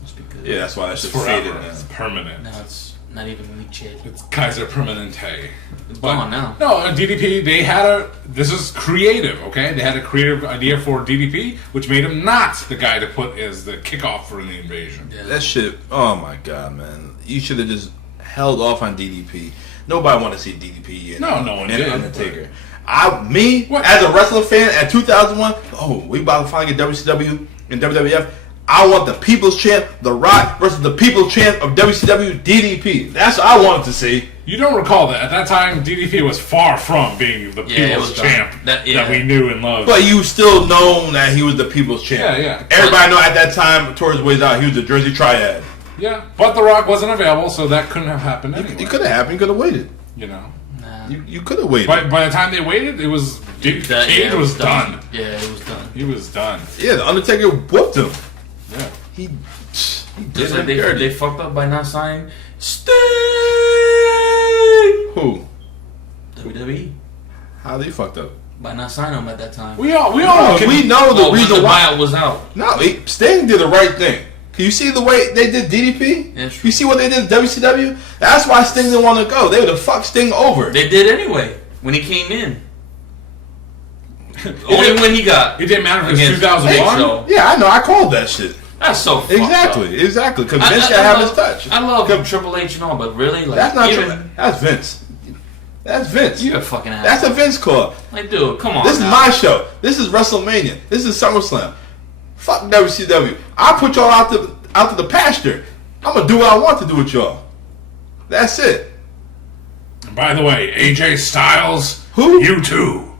Must be good. Yeah, that's why that's It's just faded forever. now. It's permanent. Now it's not even leech yet. It's Kaiser Permanente. It's gone now. No, DDP, they had this is creative, okay? They had a creative idea for DDP, which made him not the guy to put as the kickoff for the invasion. Yeah. That shit, oh my god, man. You should have just held off on DDP. Nobody wanted to see DDP No one did. Undertaker. What? As a wrestling fan at 2001, we about to finally get WCW and WWF. I want the People's Champ, The Rock, versus the People's Champ of WCW, DDP. That's what I wanted to see. You don't recall that. At that time, DDP was far from being the People's Champ that we knew and loved. But you still know that he was the People's Champ. Yeah. Everybody know at that time, towards his ways out, he was the Jersey Triad. Yeah, but The Rock wasn't available, so that couldn't have happened anyway. It could have happened. You could have waited. You know? Nah. You could have waited. By the time they waited, it was... Cage was done. Yeah, it was done. He was done. Yeah, The Undertaker whooped him. Yeah. He did Just like they fucked up by not signing Sting. Who? WWE. How they fucked up? By not signing him at that time. We know the reason why buyout was out. No, Sting did the right thing. Can you see the way they did DDP? Yeah, you see what they did at WCW? That's why Sting didn't want to go. They would have fucked Sting over. They did anyway when he came in. Only when he got. It didn't matter if it was against 2001. Show. Yeah, I know. I called that shit. That's so fucked Exactly. Because up. Vince gotta have his touch. I love Triple H and all, but really, like, That's not even, true. That's Vince. That's Vince. You're a fucking ass. That's a Vince call. Like, dude, come on. This now. is my show. This is WrestleMania. This is SummerSlam. Fuck WCW. I put y'all out to the pasture. I'm gonna do what I want to do with y'all. That's it. And by the way, AJ Styles, Who? You too.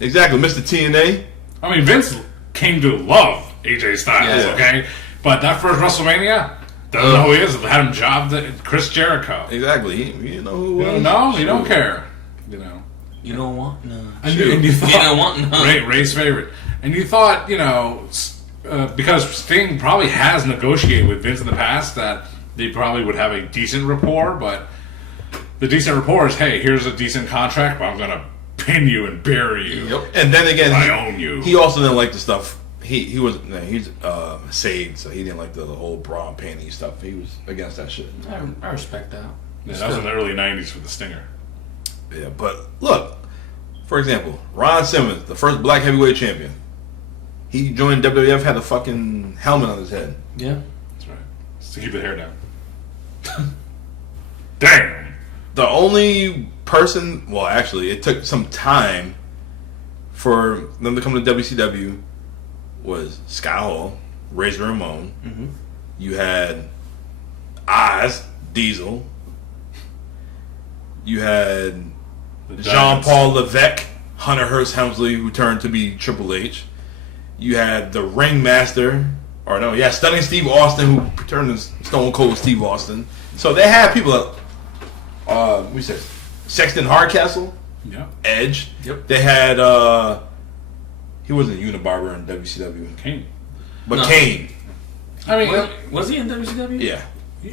Exactly, Mr. TNA. I mean, Vince came to love AJ Styles, Yeah. okay? But that first WrestleMania, doesn't know who he is. Had him jobbed at Chris Jericho. Exactly. You know who You was? don't know? You don't care. You know. You don't want no. And you thought, You don't want none. Ray's favorite. And you thought, because Sting probably has negotiated with Vince in the past that they probably would have a decent rapport, but the decent rapport is, hey, here's a decent contract, but I'm going to pin you and bury you. Yep. And then again, I own you. He also didn't like the stuff. He's saved, so he didn't like the whole bra and panty stuff. He was against that shit. I respect that. Yeah, that was in the early 90s for the Stinger. Yeah, but look, for example, Ron Simmons, the first black heavyweight champion. He joined WWF, had a fucking helmet on his head. Yeah. That's right. Just to keep the hair down. Damn! The only person, well, actually, it took some time for them to come to WCW was Scott Hall, Razor Ramon. Mm-hmm. You had Oz, Diesel. You had Jean-Paul Levesque, Hunter Hearst Helmsley, who turned to be Triple H. You had the Ringmaster, Stunning Steve Austin, who turned to Stone Cold Steve Austin. So they had people that, we said, Sexton Hardcastle, Yeah. Edge. Yep. They had, he wasn't Unibarber in WCW, Kane. but No. Kane. I mean, Was he in WCW? Yeah.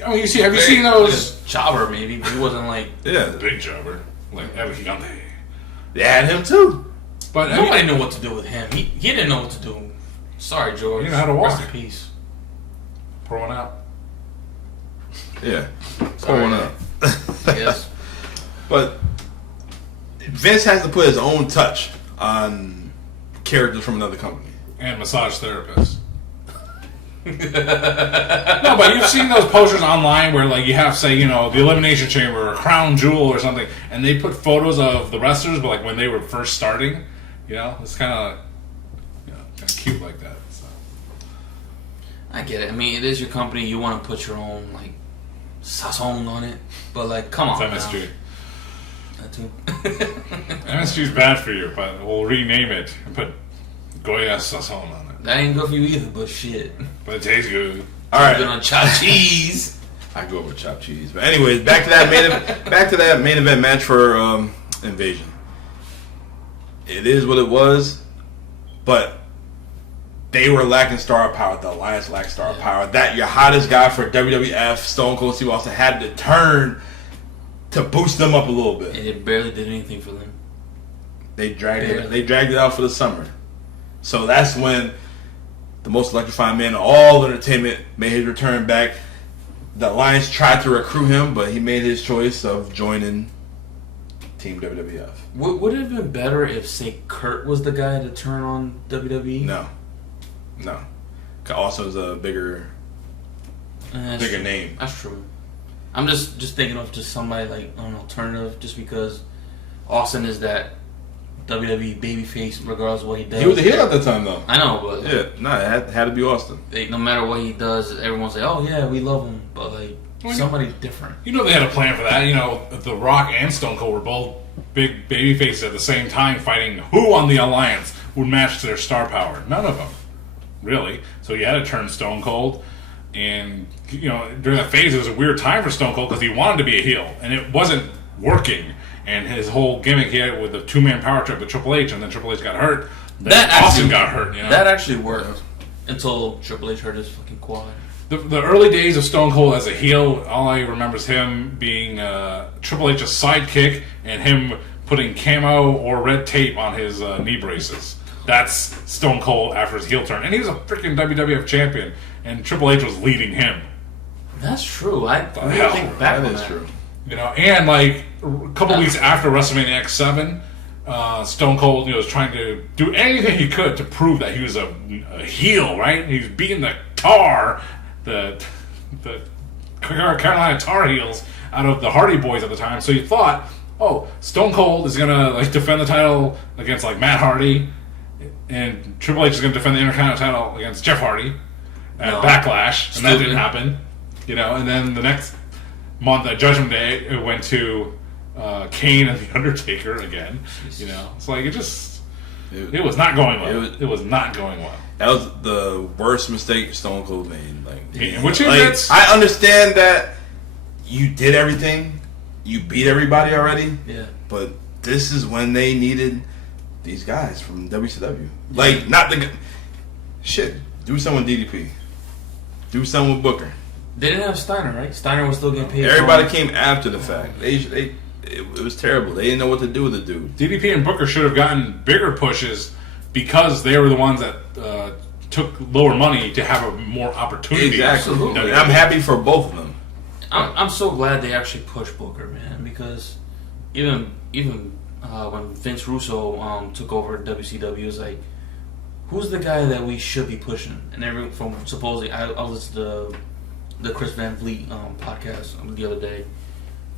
have you seen those? Jobber maybe, but he wasn't like. Yeah. Big jobber. Like El Gigante. They had him too. But Nobody knew what to do with him. He didn't know what to do. Sorry, George. He didn't know how to walk. Rest in peace. pour one out. Yeah. Pour Sorry. one out. Yes. But Vince has to put his own touch on characters from another company. And massage therapist. No, but you've seen those posters online where, like, you have, say, the Elimination Chamber or Crown Jewel or something, and they put photos of the wrestlers, but like when they were first starting, it's kind of, kind of cute like that. So. I get it. I mean, it is your company. You want to put your own, like, sazon on it. But, like, come on. It's MSG. That too. MSG is bad for you, but we'll rename it and put Goya Sazon on it. That ain't good for you either, but shit. But it tastes good. All Good right. on chopped cheese. I go with chopped cheese. But anyways, back to that main event match for Invasion. It is what it was, but they were lacking star power. The Alliance lacked star power. That your hottest guy for WWF, Stone Cold Steve Austin, had to turn to boost them up a little bit. And it barely did anything for them. They dragged it out for the summer. So that's when the most electrifying man of all entertainment made his return back. The Alliance tried to recruit him, but he made his choice of joining Team WWF. Would it have been better if, say, Kurt was the guy to turn on WWE? No. Also is a bigger True. name. That's true. I'm just thinking of just somebody like an alternative, just because Austin is that WWE babyface, regardless of what he does. He was a heel at that time, though. I know, but It had to be Austin. no matter what he does, everyone's like, "Oh yeah, we love him," but like somebody different. They had a plan for that. The Rock and Stone Cold were both big baby faces at the same time, fighting who on the Alliance would match their star power. None of them, really. So you had to turn Stone Cold. And, you know, during that phase, it was a weird time for Stone Cold because he wanted to be a heel, and it wasn't working. And his whole gimmick he had with the two-man power trip with Triple H, and then Triple H got hurt. Then Austin got hurt, you know? That actually worked until Triple H hurt his fucking quad. The early days of Stone Cold as a heel, all I remember is him being Triple H's sidekick and him putting camo or red tape on his knee braces. That's Stone Cold after his heel turn. And he was a freaking WWF champion, and Triple H was leading him. That's true. I hell, didn't think back on That is that. true. You know, and like a couple weeks after WrestleMania X7, Stone Cold, you know, was trying to do anything he could to prove that he was a heel, right? He was beating the Tar, the Carolina Tar Heels out of the Hardy Boys at the time. So you thought, oh, Stone Cold is gonna like defend the title against like Matt Hardy, and Triple H is gonna defend the Intercontinental title against Jeff Hardy at Backlash, and that didn't happen. You know, and then the next month at Judgment Day, it went to Kane and The Undertaker again. You know, it's like it was not going well. It was not going well. That was the worst mistake Stone Cold made. Like, Yeah, which I understand that you did everything, you beat everybody already. Yeah. But this is when they needed these guys from WCW. Like, not the shit. Do something with DDP. Do something with Booker. They didn't have Steiner, right? Steiner was still getting paid. Everybody came after the fact. It was terrible. They didn't know what to do with the dude. DDP and Booker should have gotten bigger pushes because they were the ones that took lower money to have a more opportunity. Exactly. Absolutely. I'm happy for both of them. I'm so glad they actually pushed Booker, man, because even when Vince Russo took over WCW, it was like, who's the guy that we should be pushing? And from supposedly, I listened to the Chris Van Vliet podcast the other day,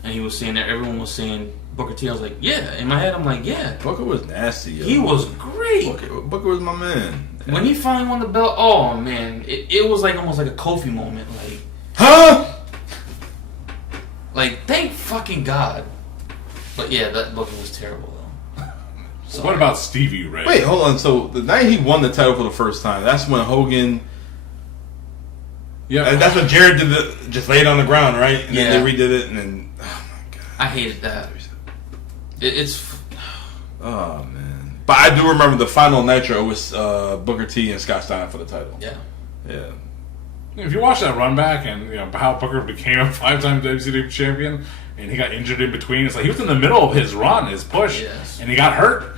and he was saying that everyone was saying Booker T. I was like, yeah. In my head, I'm like, yeah. Booker was nasty. Yo. He was great. Booker was my man. When he finally won the belt, oh man, it was like almost like a Kofi moment, like, huh? Like, thank fucking God. But yeah, that booking was terrible though. So what about Stevie Ray? Wait, hold on. So the night he won the title for the first time, that's when Hogan. Yeah, That's when Jared did just laid on the ground, right? And then they redid it, and then oh my god, I hated that. It's oh man. But I do remember the final Nitro was Booker T and Scott Steiner for the title. yeah. Yeah. if you watch that run back and you know how Booker became a 5-time WCW champion and he got injured in between, it's like he was in the middle of his run, his push, and he got hurt,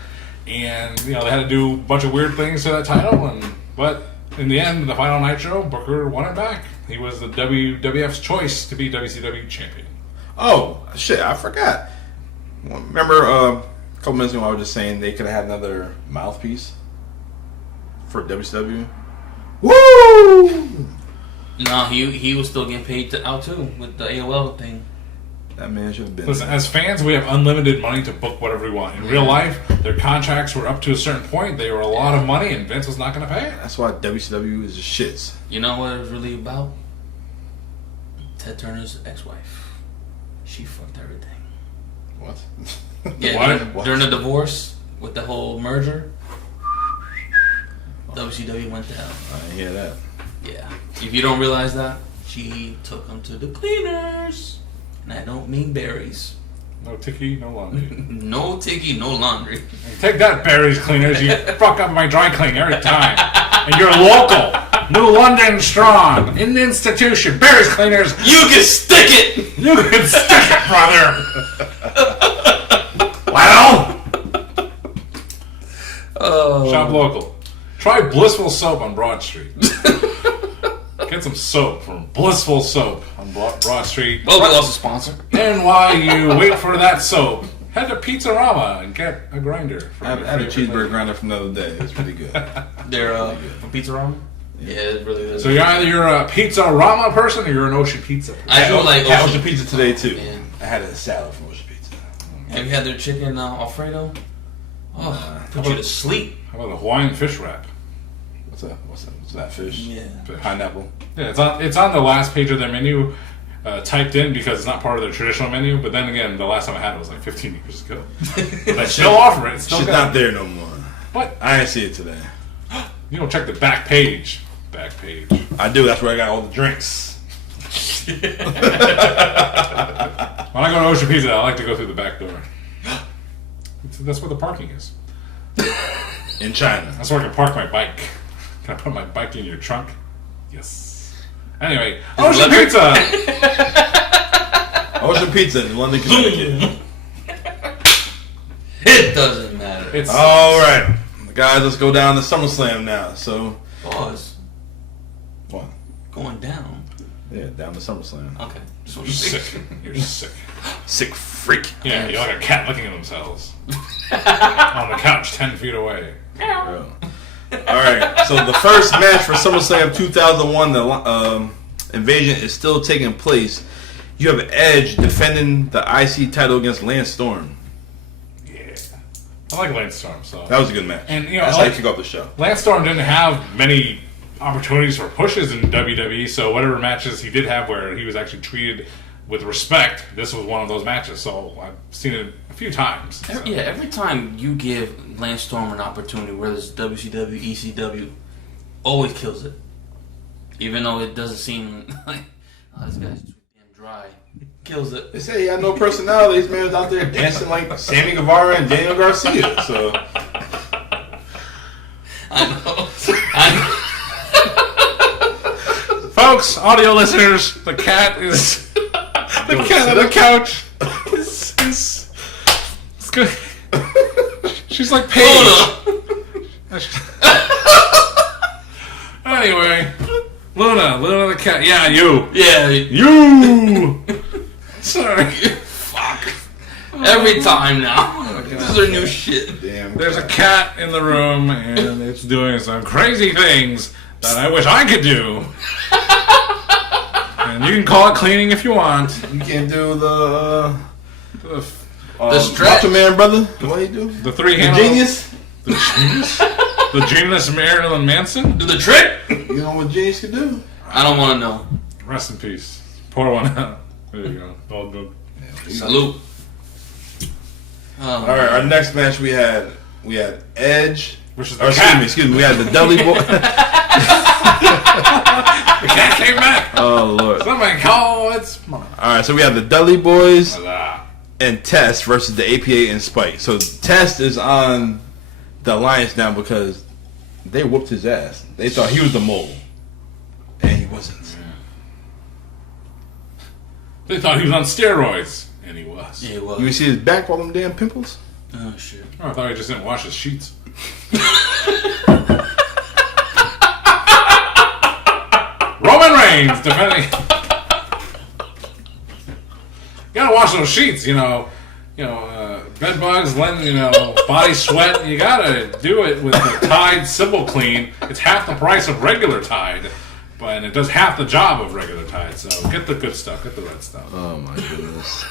and you know they had to do a bunch of weird things to that title, but in the end, the final Nitro, Booker won it back. He was the WWF's choice to be WCW champion. Oh shit, I forgot. Remember a couple minutes ago I was just saying they could have had another mouthpiece for WCW. Woo! No, he was still getting paid out too with the AOL thing. That man should have been. Listen, as fans, we have unlimited money to book whatever we want. In real life, their contracts were up to a certain point. They were a lot of money, and Vince was not going to pay it. That's why WCW is just shits. You know what it was really about? Ted Turner's ex-wife. She fucked everything. What? Yeah, What? during the divorce with the whole merger, WCW went down. I didn't hear that. Yeah. If you don't realize that, she took them to the cleaners. And I don't mean berries. No ticky, no laundry. No ticky, no laundry. Take that, Barry's Cleaners. You fuck up my dry cleaning every time. And you're local. New London strong. In the institution. Barry's Cleaners. You can stick it! You can stick it, brother. Well. Shop local. Try Blissful Soap on Broad Street. Get some soap from Blissful Soap on Broad Street. Well, we lost a sponsor. And while you wait for that soap, head to Pizzarama and get a grinder. I had a cheeseburger grinder from the other day. It was pretty good. They're from Pizza Ramen? Yeah, it's really good. So you're a Pizzarama person or you're an Ocean Pizza person? I do like had Ocean Pizza today too. Yeah. I had a salad from Ocean Pizza. Have you had their chicken Alfredo? Oh, put you to sleep. How about a Hawaiian fish wrap? What's that fish? Yeah. Pineapple. Yeah, it's on the last page of their menu, typed in because it's not part of their traditional menu. But then again, the last time I had it was like 15 years ago. But they still offer it. It's still Shit's good. not there no more. What? I didn't see it today. You don't check the back page. back page. I do. That's where I got all the drinks. When I go to Ocean Pizza, I like to go through the back door. That's where the parking is. In China. That's where I can park my bike. Can I put my bike in your trunk? Yes. Anyway, Ocean Pizza! Ocean Pizza in London, Connecticut. It doesn't matter. All right. Guys, let's go down to SummerSlam now. So, Pause. what? Going down. Yeah, down to SummerSlam. Okay. You're sick. You're sick. Sick freak. Yeah, you're like a cat licking themselves. On the couch 10 feet away. All right. So the first match for SummerSlam 2001, the Invasion is still taking place. You have Edge defending the IC title against Lance Storm. Yeah. I like Lance Storm, so. That was a good match. And, you know, that's how you kick off the show. Lance Storm didn't have many opportunities for pushes in WWE, so whatever matches he did have where he was actually treated with respect, this was one of those matches. So I've seen it a few times. So. Yeah, every time you give Lance Storm an opportunity, whether it's WCW, ECW, always kills it. Even though it doesn't seem like, oh, this guy's too damn dry. Kills it. They say he had no personality. This man was out there dancing like Sammy Guevara and Daniel Garcia. So I know. Folks, audio listeners, the cat is the cat on the couch. Is good. She's like Paige. Anyway, Luna the cat. Yeah, you. Yeah. You. Sorry. Fuck. Every time now. This is our new shit. damn. There's a cat in the room, and it's doing some crazy things that I wish I could do. And you can call it cleaning if you want. You can't do the stretch. Macho Man brother. What he do? The three The handle. genius. The genius. The genius Marilyn Manson. Do the trick. You know what genius can do? I don't want to know. Rest in peace. Pour one out. There you go. All good. Salute. All right, our next match we had Edge. Which is Or, the cat. excuse me. We had the Dudley Boy. The cat came back. Oh Lord! All Somebody call it's mine. right, so we have the Dudley Boys Huzzah. and Test versus the APA and Spike. So Test is on the alliance now because they whooped his ass. They thought he was the mole, and he wasn't. They thought he was on steroids, and he was. Yeah, well. You see his back with all them damn pimples? Oh, shit. Oh, I thought he just didn't wash his sheets. Roman Reigns defending. You gotta wash those sheets, bed bugs, body sweat. You gotta do it with the Tide Simple Clean. It's half the price of regular Tide, and it does half the job of regular Tide. So get the good stuff, get the red stuff. Oh my goodness!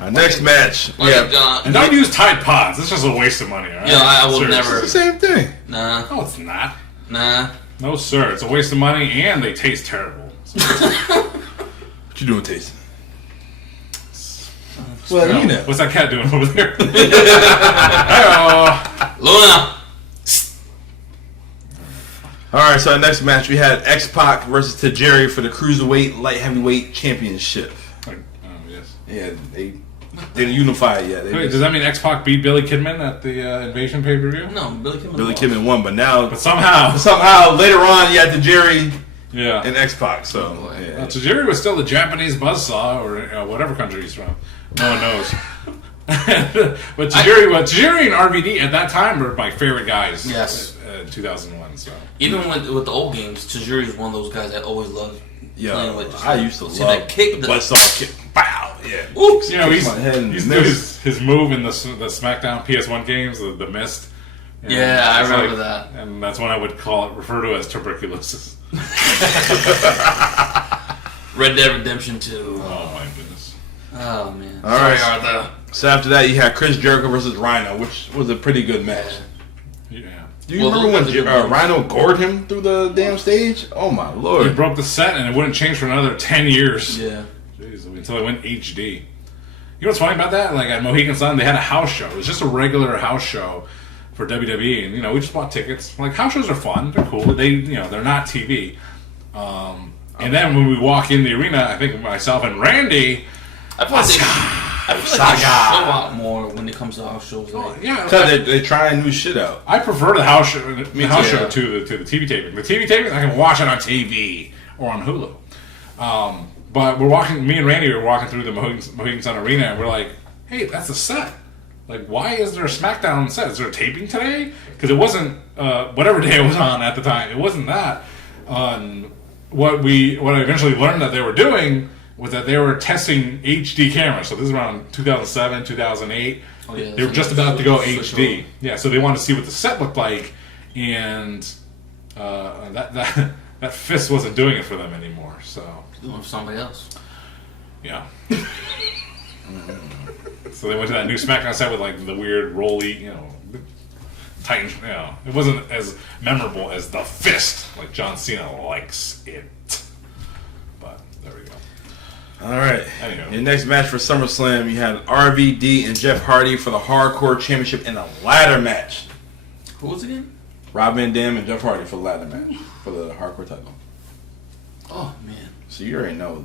Our next match, And don't use Tide Pods. It's just a waste of money. All right? Yeah, I will Seriously. never. it's the same thing. Nah. No, it's not. Nah. No, sir. It's a waste of money, and they taste terrible. So, What you doing, Tasty? Well, you know. what's that cat doing over there? Hey-oh. Luna. All right, so our next match we had X-Pac versus Tajiri for the Cruiserweight Light Heavyweight Championship. Yes. Yeah, they didn't unify it yet. They Wait, just- does that mean X-Pac beat Billy Kidman at the Invasion pay-per-view? No, Billy Kidman. Billy lost. Kidman won, but now But somehow. later on you had Tajiri Yeah. and X-Pac. So yeah. Tajiri was still the Japanese buzzsaw, or whatever country he's from. No one knows. But Tajiri and RVD at that time were my favorite guys. Yes. In 2001. So. Even with the old games, Tajiri is one of those guys that always loved playing with. I used to See love that kick, the buzzsaw kick. Bow, yeah. Oops. He's my head and he's miss. doing his move in the SmackDown PS1 games, the mist. And Yeah, I it's remember that. And that's what I would refer to as tuberculosis. Red Dead Redemption 2. Oh my goodness. Oh man. All right. Sorry, Arthur. So after that, you had Chris Jericho versus Rhino, which was a pretty good match. Yeah. Do you Well, remember those when are the good ones. Rhino gored him through the damn stage? Oh my He lord! broke the set and it wouldn't change for another 10 years. Yeah. Jeez, until it went HD. You know what's funny about that? Like at Mohegan Sun, they had a house show. It was just a regular house show for WWE, and we just bought tickets. Like, house shows are fun; they're cool. They're not TV. And then when we walk in the arena, I think myself and Randy. I feel like they show out more when it comes to house shows. Because they're trying new shit out. I prefer the house show, to the TV taping. The TV taping, I can watch it on TV or on Hulu. But me and Randy were walking through the Mohegan Sun Arena, and we're like, hey, that's a set. Like, why is there a SmackDown set? Is there a taping today? Because it wasn't, whatever day it was on at the time, it wasn't that. What I eventually learned that they were doing was that they were testing HD cameras. So this is around 2007, 2008. Oh, yeah, they were just about to go HD. Yeah, so they wanted to see what the set looked like, and that fist wasn't doing it for them anymore. So doing it for somebody else. Yeah. So they went to that new SmackDown set with like the weird rolly, Titan. It wasn't as memorable as the fist, like John Cena likes it. But there we go. All right. Anywho. Your next match for SummerSlam, you had RVD and Jeff Hardy for the Hardcore Championship in a ladder match. Who was it again? Rob Van Dam and Jeff Hardy for the ladder match for the Hardcore title. Oh man. So you already know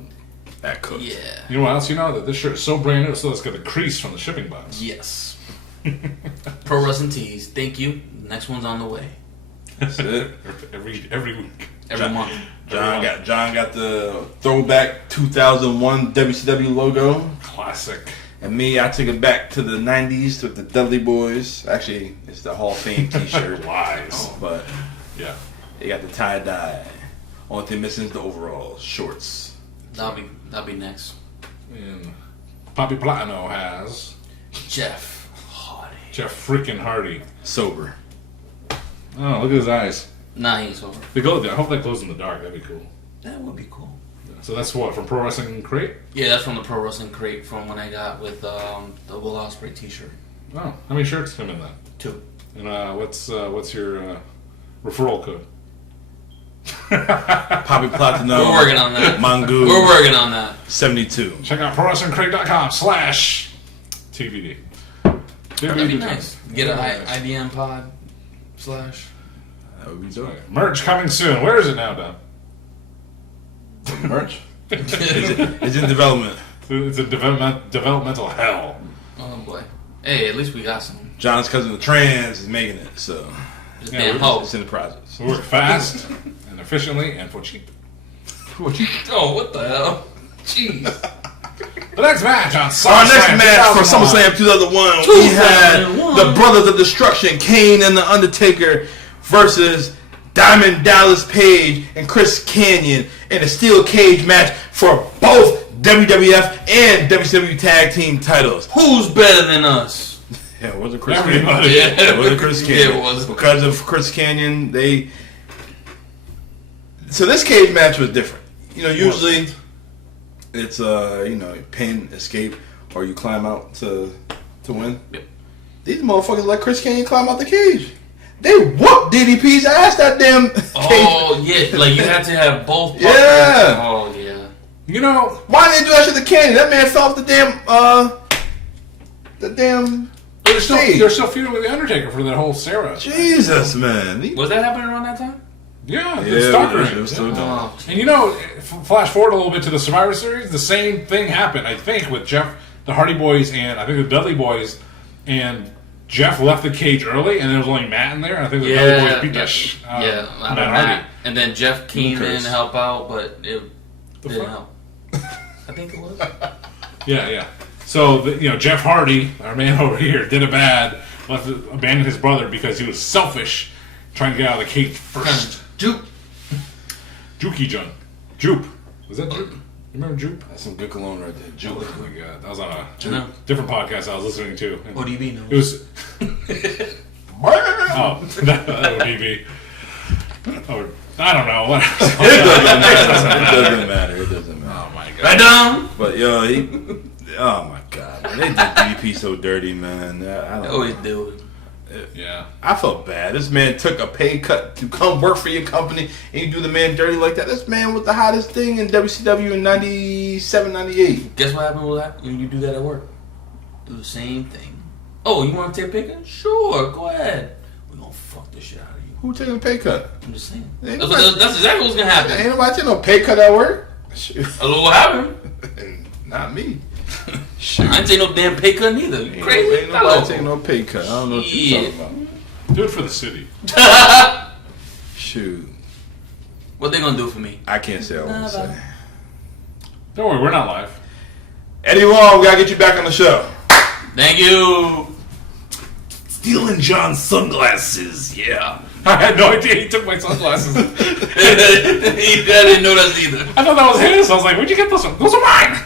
that cooked. Yeah. You know what else? That this shirt is so brand new, so it's got a crease from the shipping box. Yes. Pro Wrestling Tees. Thank you. Next one's on the way. That's it. Every week. Every month. John got the throwback 2001 WCW logo. Classic. And me, I took it back to the 90s with the Dudley Boys. Actually, it's the Hall of Fame t-shirt. Lies. But yeah, they got the tie-dye. Only thing missing is the overalls, shorts. That'll be next. And Poppy Platino has Jeff Hardy. Jeff freaking Hardy. Sober. Oh, look at his eyes. Nah, he ain't sober. They glow. I hope that glows in the dark. That'd be cool. That would be cool. So that's what, from Pro Wrestling Crate? Yeah, that's from the Pro Wrestling Crate from when I got with the Will Ospreay t-shirt. Oh, how many shirts come in that? 2. And what's your referral code? Poppy Platino. We're working on that. Mongoose. We're working on that. 72. Check out ProWrestlingCrate.com/TBD. That'd be nice. Get an IBM pod / That would be dope. Merch coming soon. Where is it now, Don? Merch. It's in development. It's a developmental hell. Oh boy. Hey, at least we got some. John's cousin, the Trans, is making it, so Damn hope. it's in the process. We work fast and efficiently and for cheap. Oh, what the hell? Jeez. The next match on Our SummerSlam next match for 2001. SummerSlam 2001, we had the Brothers of Destruction, Kane and The Undertaker, versus Diamond Dallas Page and Chris Kanyon in a steel cage match for both WWF and WCW Tag Team titles. Who's better than us? Yeah, it wasn't Chris Everybody. Kanyon. Yeah. It wasn't Chris Kanyon. Yeah, it was. Because of Chris Kanyon, So this cage match was different. Usually it's pin, escape, or you climb out to win. Yep. These motherfuckers let Chris Kanyon climb out the cage. They whooped DDP's ass that damn cage. Oh yeah, like you had to have both. Partners. Yeah. Oh yeah. Why didn't they do that shit to Kanyon? That man fell off the damn. They're stage. still feuding with the Undertaker for that whole Sarah. Jesus, man. Was that happening around that time? Yeah, Yeah, the stalker. it was still done. Oh, And flash forward a little bit to the Survivor Series, the same thing happened, I think, with Jeff, the Hardy Boys, and I think the Dudley Boys, and Jeff left the cage early, and there was only Matt in there, and I think the Dudley Boys beat the Matt Hardy. And then Jeff came in to help out, but it didn't fuck? help. I think it was. Yeah. So, Jeff Hardy, our man over here, did a bad, abandoned his brother because he was selfish, trying to get out of the cage first. Juke. Jukey John. Jupe. Was that Jupe? You remember Jupe? That's some good cologne right there. Oh my god, that was on a No. different podcast I was listening to. ODB knows. It was. Oh, that would be. Oh, I don't know. What? It doesn't matter. It doesn't matter. Oh my god. Right down. But oh my god, man. They did DDP so dirty, man. I don't Always do it. Yeah. I felt bad. This man took a pay cut to come work for your company, and you do the man dirty like that. This man was the hottest thing in WCW in 97, 98. Guess what happened with that when you do that at work? Do the same thing. Oh, you want to take a picture? Sure, go ahead. the shit out of you. Who taking a pay cut? I'm just saying. Ain't That's, nobody- that's exactly what's gonna happen. Ain't nobody taking no pay cut at work. Shoot. A little what happened. Not me. Shoot. I ain't take no damn pay cut neither. You crazy? Ain't nobody taking no pay cut. I don't know what you're Yeah. talking about. Do it for the city. Shoot. What they gonna do for me? I can't say what I want to say. Don't worry, we're not live. Eddie Long, we gotta get you back on the show. Thank you. Stealing John's sunglasses, yeah. I had no idea he took my sunglasses. I didn't know that either. I thought that was his. I was like, where'd you get those from? Those are mine.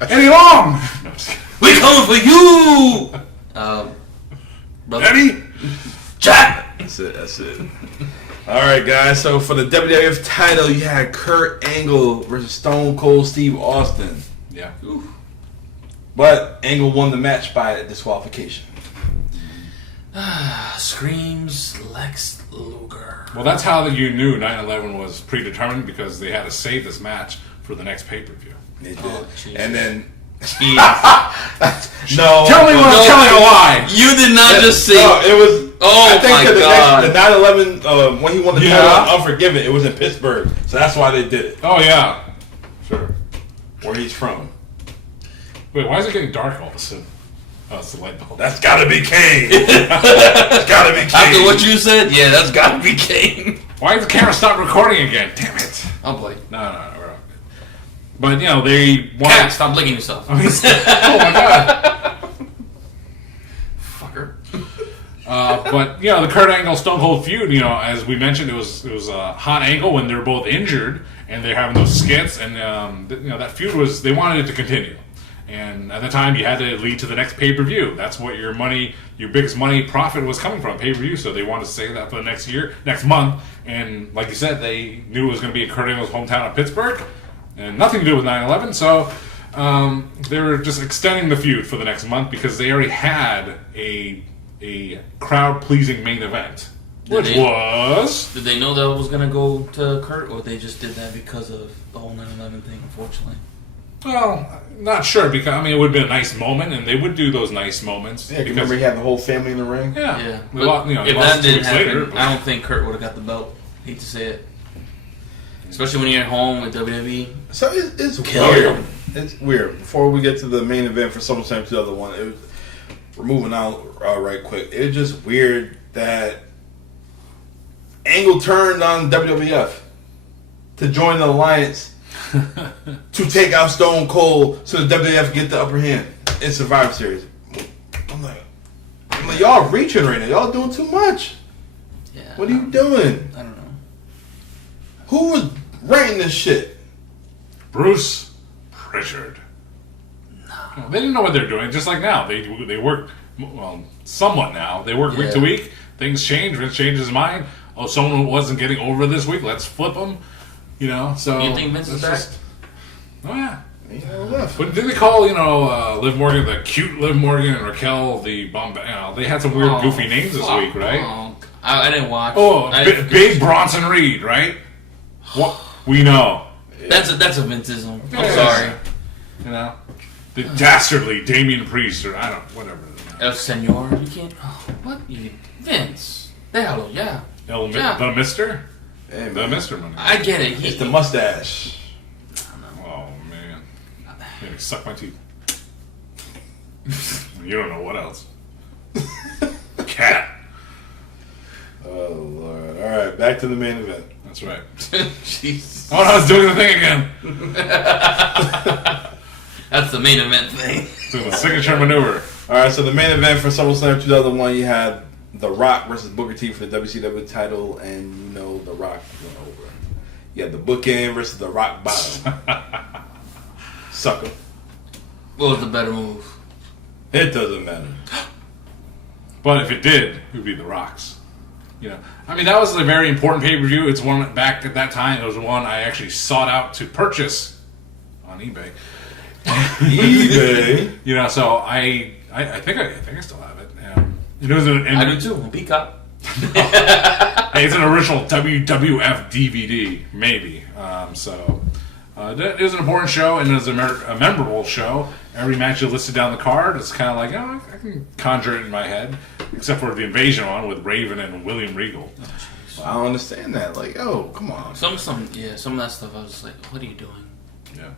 Eddie Long. No, I'm just kidding. We coming for you. Brother. Eddie. Jack. That's it. All right, guys. So for the WWF title, you had Kurt Angle versus Stone Cold Steve Austin. Yeah. But Angle won the match by disqualification. Screams Lex Luger. Well, that's how you knew 9/11 was predetermined, because they had to save this match for the next pay-per-view. They did. Oh, Jesus. And then... Jeez. No. Tell me when I'm telling a lie. You did not just say. No, it was... Oh, I think my the God. The 9/11, when he won the Yeah. title on Unforgiven, it was in Pittsburgh. So that's why they did it. Oh, yeah. Sure. Where he's from. Wait, why is it getting dark all of a sudden? Oh, it's the light bulb. That's gotta be Kane. That's gotta be Kane. After what you said, yeah, that's gotta be Kane. Why did the camera stop recording again? Damn it. Oh boy. No, we're all good. But, you know, they Cat, wanted... stop licking yourself. oh, my God. Fucker. But, you know, the Kurt Angle Stone Cold feud, you know, as we mentioned, it was a hot angle when they were both injured and they're having those skits, and, you know, that feud was, they wanted it to continue. And at the time, you had to lead to the next pay-per-view. That's what your biggest money profit was coming from, pay-per-view. So they wanted to say that for the next month. And like you said, they knew it was going to be in Kurt Angle's hometown of Pittsburgh, and nothing to do with 9/11. So they were just extending the feud for the next month because they already had a crowd-pleasing main event, which was... Did they know that it was gonna go to Kurt, or they just did that because of the whole 9/11 thing? Unfortunately. Well, not sure, because I mean, it would have been a nice moment, and they would do those nice moments. Yeah, because, remember he had the whole family in the ring? Yeah. Yeah. They lost, you know, If they lost that 2 didn't weeks happen, later, but- I don't think Kurt would have got the belt. Hate to say it. Especially when you're at home with WWE. So it's Kill weird. him. It's weird. Before we get to the main event for SummerSlam 2001, we're moving on right quick. It's just weird that Angle turned on WWF to join the alliance to take out Stone Cold so the WWF get the upper hand in Survivor Series. I'm like, y'all reaching right now. Y'all doing too much. Yeah. What are you doing? I don't know. Who was writing this shit? Bruce Pritchard. No. They didn't know what they're doing, just like now. They work, well, somewhat now. They work week to week. Things change. Vince changes his mind. Oh, someone wasn't getting over this week. Let's flip them. You know, so... You think Vince is back? Oh, yeah. Left. But did they call, Liv Morgan the cute Liv Morgan and Raquel the bomb? You know, they had some weird, goofy names this week, right? Oh, I didn't watch. Oh, Big Bronson Reed, right? What we know. That's a Vinceism. I'm Yeah. sorry. You know, the dastardly Damian Priest, or I don't, whatever. El Senor. You can't. Oh, what? Vince. Déjalo, yeah. The Mister? Hey, The man. Mister money. I get it. It's the mustache. Oh, man. Maybe suck my teeth. You don't know what else. Cat. Oh, Lord. All right, back to the main event. That's right. Jesus. Oh, no, I was doing the thing again. That's the main event thing. Doing the signature maneuver. All right, so the main event for SummerSlam 2001, you had The Rock versus Booker T for the WCW title, and you know The Rock went over. You had the bookend versus the Rock bottom. Sucker. What was the better move? It doesn't matter. But if it did, it would be The Rock's. You know, I mean, that was a very important pay-per-view. It's one back at that time. It was one I actually sought out to purchase on eBay. eBay. You know, so I think I still have it. It was I do too. On Peacock. It's an original WWF DVD, maybe. It was an important show, and it was a memorable show. Every match you listed down the card, it's kind of like, oh, I can conjure it in my head. Except for the Invasion one with Raven and William Regal. Well, I don't understand that. Like, oh, come on. Some of that stuff I was just like, what are you doing? Yeah.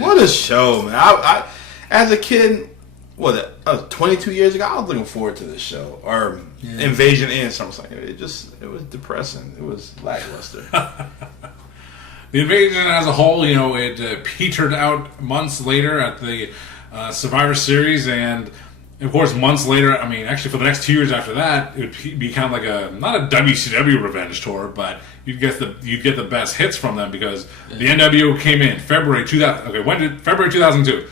What a show, man. I as a kid, 22 years ago, I was looking forward to this show. Or Invasion and SummerSlam. It was depressing. It was lackluster. The Invasion as a whole, it petered out months later at the Survivor Series, and of course, months later, actually for the next 2 years after that, it would be kind of like not a WCW revenge tour, but you'd get the best hits from them because the NWO came in February 2000. Okay, when did February 2002?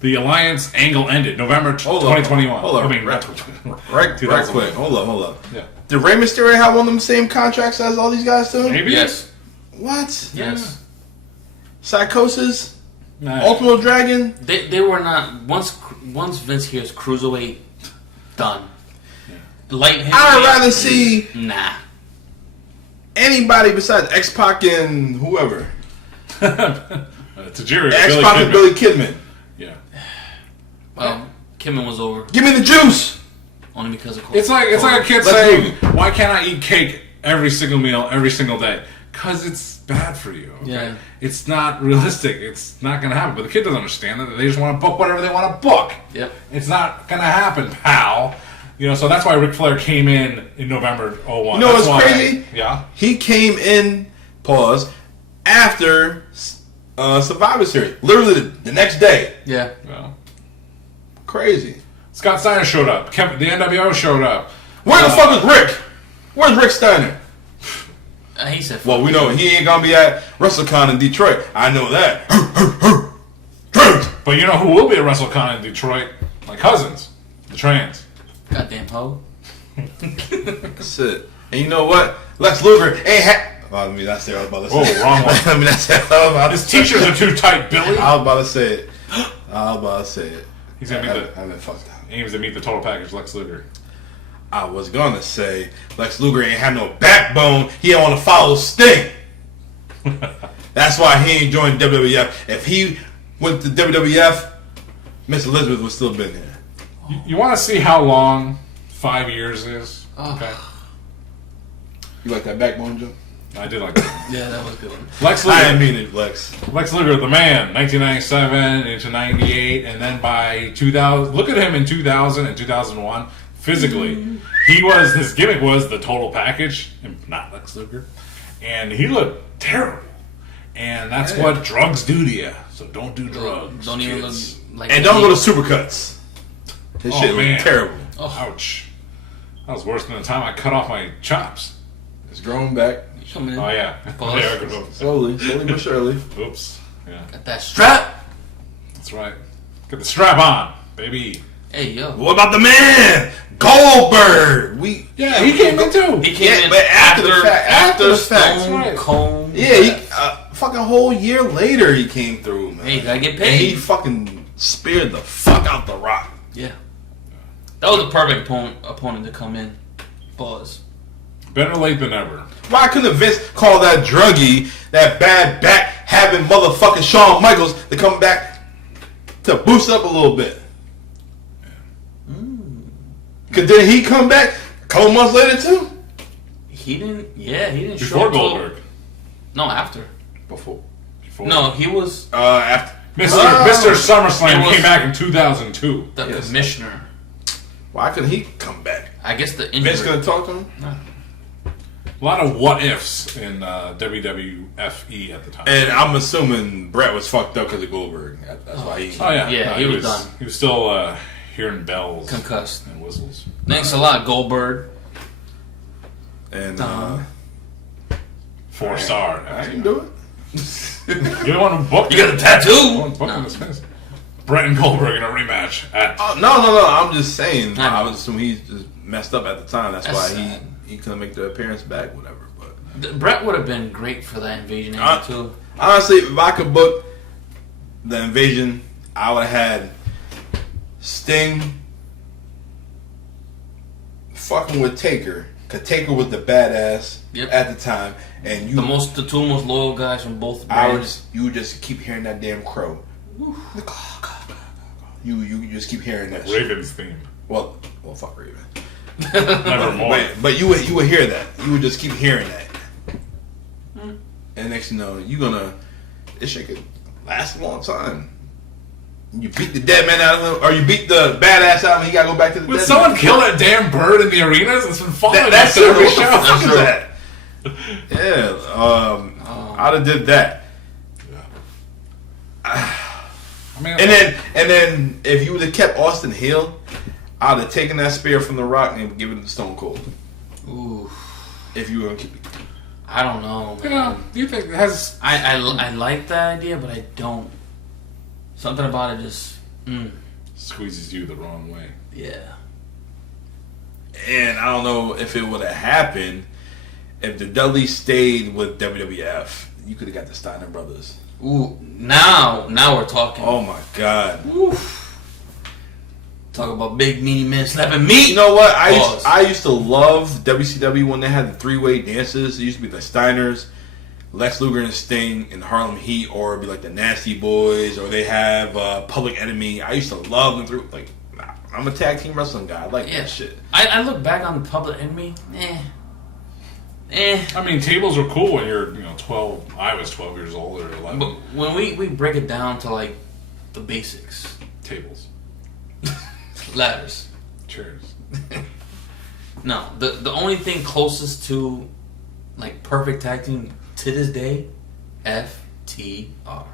The Alliance angle ended November 2021. Hold on, right quick. Hold up. Yeah. Did Rey Mysterio have one of them same contracts as all these guys do? Maybe. Yes. What? Yes. Psychosis. Nah. Ultimate Dragon. They were not once Vince hears cruiserweight done. Light heavy. I'd rather see anybody besides X-Pac and whoever. Tajiri. X-Pac and Billy Kidman. Yeah. Well, Kidman was over Give me the juice. only because of COVID. It's like a kid saying, "Why can't I eat cake every single meal every single day?" Because it's bad for you. Okay? Yeah. It's not realistic. It's not going to happen. But the kid doesn't understand that. They just want to book whatever they want to book. Yep. It's not going to happen, pal. So that's why Ric Flair came in November 01. You know That's what's why crazy? Yeah. He came in, after Survivor Series. Literally the next day. Yeah. Well, Crazy. Scott Steiner showed up. The NWO showed up. Where the fuck is Rick? Where's Rick Steiner? He said, Well, we know he ain't gonna be at WrestleCon in Detroit. I know that. But you know who will be at WrestleCon in Detroit? My cousins, the Trans. goddamn hoe. That's it. And you know what? Lex Luger ain't I was about to say. Oh, wrong one. That's it. I was about to His say. teachers are too tight, Billy. I was about to say it. He's gonna meet I've been fucked up. aims to meet the total package Lex Luger. I was gonna say Lex Luger ain't have no backbone. He don't want to follow Sting. That's why he ain't joined WWF. If he went to WWF, Miss Elizabeth would still been here. You want to see how long 5 years is? Oh. Okay. You like that backbone, Joe? I did like that. Yeah, that was a good one. Lex I didn't Luger. mean it, Lex. Lex Luger, the man, 1997 into 98, and then by 2000, look at him in 2000 and 2001. Physically, his gimmick was the total package, and not Lex Luger, and he looked terrible. And that's what drugs do to you. So don't do drugs. Don't even look kids. like. And don't go to Supercuts. His shit man. looked terrible. Ouch. That was worse than the time I cut off my chops. It's growing back. Coming in. Oh yeah. Pause. Yeah, good one. Slowly but surely. Oops. Yeah, Got that strap. that's right. Get the strap on, baby. Hey yo. What about the man? Goldberg! Yeah, he came in too. He came in but after the fact. After the fact. Stone right. Cold. Yeah, fucking whole year later he came through, man. Hey, you gotta get And he paid. fucking speared the fuck out the Rock. Yeah. That was a perfect opponent to come in. Pause. Better late than never. Why couldn't Vince call that druggie, that bad back having motherfucking Shawn Michaels to come back to boost up a little bit? Cause then he come back a couple months later too? He didn't. Yeah, he didn't show Before up till- Goldberg. No, after. Before. No, he was After. Mr. SummerSlam It was- came back in 2002. the Yes. commissioner. Why couldn't he come back? I guess the Vince injury. couldn't talk to him? A lot of what ifs in WWFE at the time. And I'm assuming Brett was fucked up because of Goldberg. That's why he. Oh yeah, Yeah, No, he was done. He was still hearing bells, Concussed. and whistles. Thanks a lot, Goldberg. And 4-star. I didn't do it. You don't want to book. You got a tattoo? No. Brett and Goldberg in a rematch at. Oh, no. I'm just saying. I know. I would assume he just messed up at the time. That's why sad. he couldn't make the appearance back, whatever. But Brett would have been great for that invasion angle too. honestly, if I could book the invasion, I would have had Sting, fucking with Taker, because Taker was the badass at the time, and you the two most loyal guys from both I brands. you would just keep hearing that damn crow. You just keep hearing that shit. Raven's theme. Well, fuck Raven. Nevermore. But you would hear that. You would just keep hearing that. And next thing you know, this shit could last a long time. You beat the dead man out of him, or you beat the badass out of him, he gotta go back to the Would dead someone man. kill that damn bird in the arenas? It's been following That's us every what the show. fuck is that? Yeah, I'd have did that. I mean, And then if you would have kept Austin heel, I'd have taken that spear from The Rock and given it to Stone Cold. Ooh, If you were gonna keep it. I don't know, man. you know, do you think it has? I like that idea, but I don't. Something about it just, Squeezes you the wrong way. yeah. And I don't know if it would have happened if the Dudleys stayed with WWF. You could have got the Steiner brothers. Ooh, now we're talking. Oh my god! Oof. Talk about big meaty men slapping meat. You know what? Pause. I used to love WCW when they had the three-way dances. It used to be the Steiners, Lex Luger and Sting, and Harlem Heat, or it'd be like the Nasty Boys, or they have Public Enemy. I used to love them through. Like, I'm a tag team wrestling guy. I like that shit. I look back on Public Enemy. I mean, tables were cool when you're 12. I was 12 years old or 11. But when we break it down to like the basics, Tables, ladders. chairs. No, the only thing closest to like perfect tag team to this day, FTR.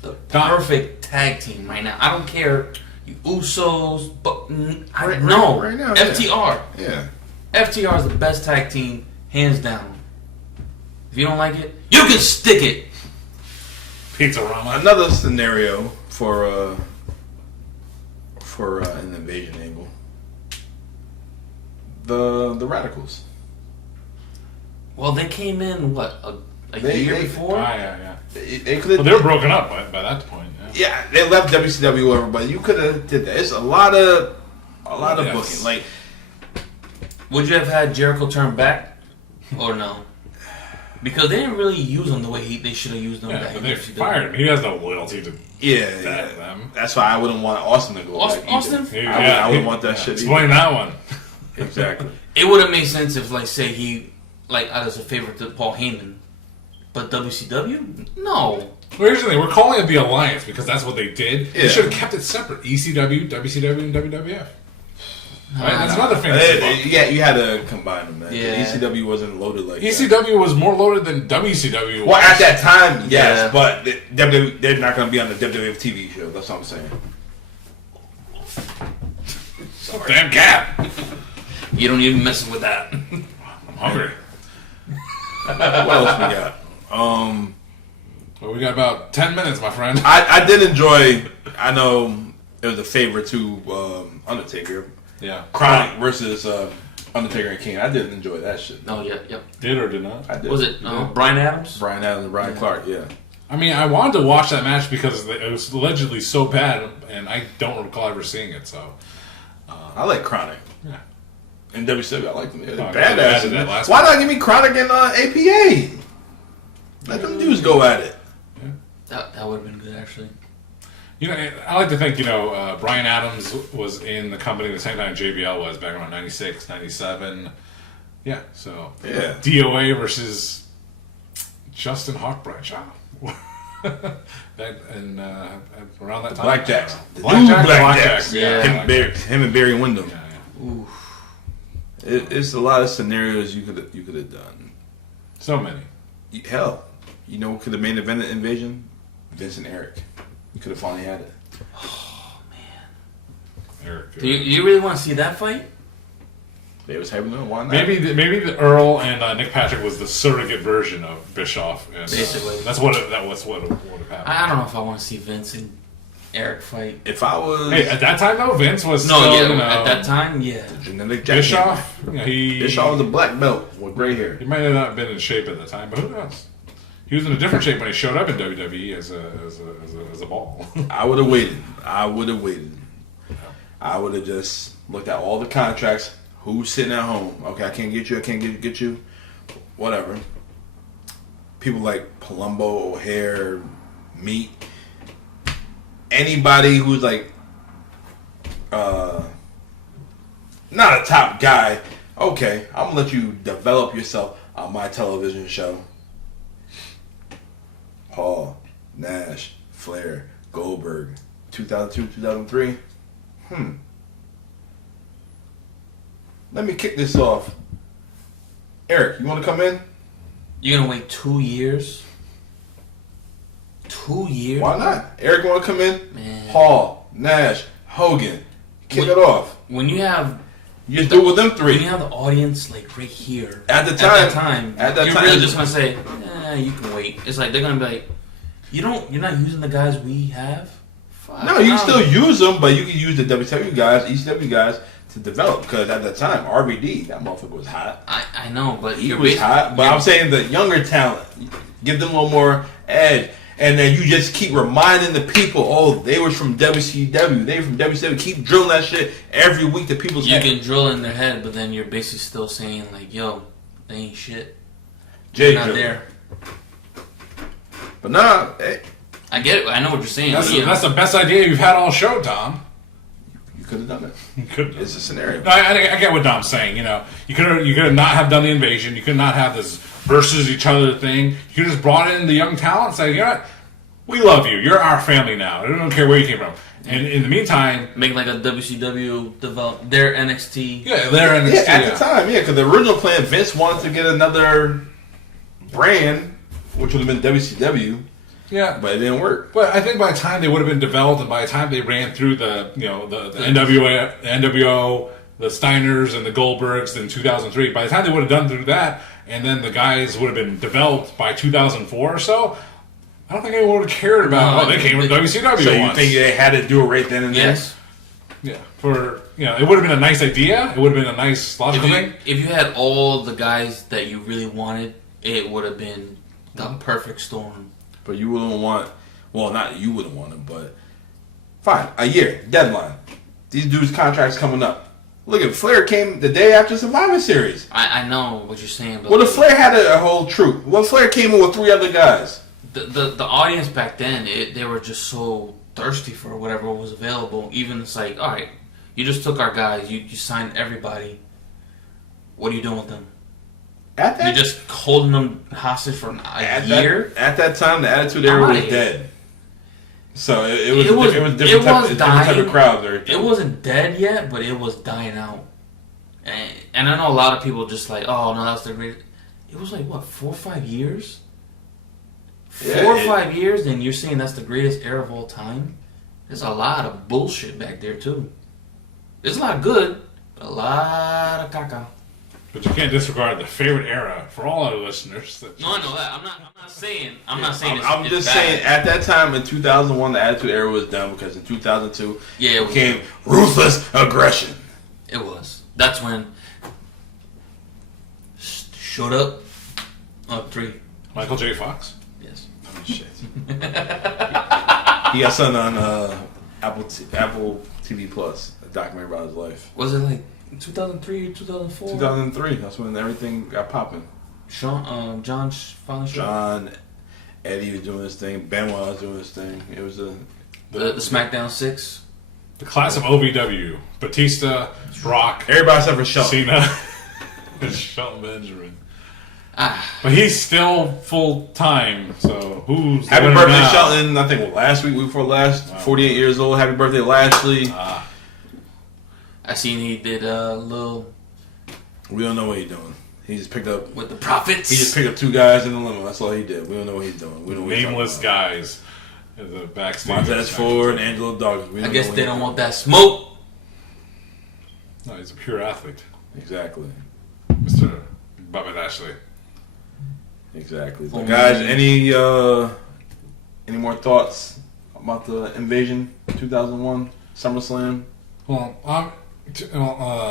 The perfect tag team right now. I don't care, you Usos, but Right now, FTR. Yeah. FTR is the best tag team, hands down. If you don't like it, you can stick it. Pizza Rama. Another scenario for an invasion angle. The Radicals. Well, they came in what a year before. Yeah. They could Well, have. they were broken up by that point. Yeah. Yeah, they left WCW over, but you could have did that. It's a lot of Yes. booking. Like, Would you have had Jericho turn back, or no? Because they didn't really use him the way they should have used him. Yeah, back but in they WCW. fired him. He has no loyalty to them. that's why I wouldn't want Austin to go back either. Austin? I wouldn't want that shit Explain either. that one. Exactly. It would have made sense if, like, say he, like, as a favorite to Paul Heyman, but WCW, no. Well, here's the thing. We're calling it the Alliance because that's what they did. Yeah. They should have kept it separate. ECW, WCW, and WWF. Right? That's another thing. Yeah, you had to combine them, man. Yeah. ECW wasn't loaded like that. ECW was more loaded than WCW was. Well, at that time, yes, Yeah. but they're not going to be on the WWF TV show. That's what I'm saying. Damn cat. You don't even mess with that. I'm hungry. What else we got? Well, we got about 10 minutes, my friend. I did enjoy. I know it was a favorite to Undertaker. Yeah. Chronic versus Undertaker and King. I did enjoy that shit. Oh, yeah, yep. Did or did not? I did. Was it Brian Adams? Brian Adams and Brian Clark? Yeah. I mean, I wanted to watch that match because it was allegedly so bad, and I don't recall ever seeing it, so. I like Chronic. Yeah. In WCW, I like them. They're Oh, badass. yeah, that last Why one. not give me Chronic and APA? Let them dudes go at it. That would have been good, actually. You know, I like to think, Brian Adams was in the company the same time JBL was, back around 96, 97. Yeah, so. Yeah. DOA versus Justin Hawk Bradshaw. And around that time. Blackjacks. Blackjacks. Yeah. Him and Barry Windham. Yeah. Ooh. It's a lot of scenarios you could have done. So many. Hell, you know what could have main evented Invasion? Vince and Eric. You could have finally had it. Oh, man. Eric. Do you really want to see that fight? They was having them. Why not? Maybe the Earl and Nick Patrick was the surrogate version of Bischoff. And, Basically. That was what would have happened. I don't know if I want to see Vince and Eric fight. If I was Hey, at that time though, Vince was No, still, yeah, at that time, yeah. genetic Bischoff. Bischoff was a black belt with gray hair. He might have not been in shape at the time, but who knows? He was in a different shape when he showed up in WWE as a ball. I would have waited. I would have just looked at all the contracts. Who's sitting at home? Okay, I can't get you. I can't get you. Whatever. People like Palumbo, O'Hare, Meat. Anybody who's like not a top guy. Okay, I'm gonna let you develop yourself on my television show. Hall, Nash, Flair, Goldberg, 2002, 2003. Let me kick this off. Eric, you want to come in? You're gonna wait 2 years? 2 years? Why not? Eric, want to come in? Man. Hall, Nash, Hogan. Kick it off. When you have... You just do it with them three. When you have the audience, like, right here. At that time. You're really just gonna say, you can wait. It's like, they're gonna be like, you're not using the guys we have? Fuck. No, you can still use them, but you can use the WCW guys, ECW guys to develop. Because at that time, RVD, that motherfucker was hot. I know, but He was hot. But I'm saying the younger talent, give them a little more edge. And then you just keep reminding the people, oh, they was from WCW. They were from WCW. Keep drilling that shit every week to people's head. You can drill in their head, but then you're basically still saying, like, yo, they ain't shit. Jay They're not there. But nah, hey, I get it. I know what you're saying. That's the best idea you've had all show, Dom. you could have done it. You could. It's a scenario. No, I get what Dom's saying. You know, you could have not have done the invasion. You could not have this versus each other thing. You could just brought in the young talent and say, you know what, we love you. You're our family now. I don't care where you came from. And in the meantime, make like a WCW develop their NXT. Yeah, their NXT. Yeah, at the time, because the original plan, Vince wanted to get another brand, which would have been WCW. Yeah, but it didn't work. But I think by the time they would have been developed, and by the time they ran through the NWO, the Steiners and the Goldbergs in 2003, by the time they would have done through that, and then the guys would have been developed by 2004 or so, I don't think anyone would have cared about. They came from WCW. So you think they had to do it right then and there? Yes. Yeah. It would have been a nice idea. It would have been a nice logical thing. If you had all the guys that you really wanted, it would have been the perfect storm. But you wouldn't want, well, not you wouldn't want it, but fine, a year, deadline. These dudes' contracts coming up. Look at Flair came the day after Survivor Series. I know what you're saying. But well, the Flair had a whole troop. Well, Flair came in with 3 other guys. The audience back then, they were just so thirsty for whatever was available. Even it's like, all right, you just took our guys, you signed everybody. What are you doing with them? You're just holding them hostage for a year? At that time, the Attitude Era was dead. So it was a different type of crowd there. It wasn't dead yet, but it was dying out. And I know a lot of people just like, oh, no, that's the greatest. It was like, what, 4 or 5 years? 4 or 5 years, and you're saying that's the greatest era of all time? There's a lot of bullshit back there, too. There's a lot of good, but a lot of caca. But you can't disregard the favorite era for all our listeners. No, I know that. I'm not saying. I'm just saying. At that time in 2001, the Attitude Era was done because in 2002, it became ruthless aggression. It was. That's when. Shut up. 3. Michael J. Fox. Yes. Oh shit. He got something on Apple TV Plus, a documentary about his life. Was it like 2003, 2004? 2003. That's when everything got popping. John finally showed John, Eddie was doing his thing. Benoit was doing his thing. It was the SmackDown 6. The class of OVW. Batista, Rock. Everybody except for Shelton. Cena. And Shelton Benjamin. But he's still full time, so who's Happy birthday, now? Shelton. I think last week before last. 48 years old. Happy birthday, Lashley. I seen he did a little. We don't know what he's doing. He just picked up with the Profits. He just picked up 2 guys in the limo. That's all he did. We don't know what he's doing. We don't nameless guys in the backstage. Montez Ford and Angelo Dawkins. I guess they don't want that smoke. No, he's a pure athlete. Exactly, Mr. Bobby Lashley. Exactly. So guys, any more thoughts about the Invasion 2001 SummerSlam? Well,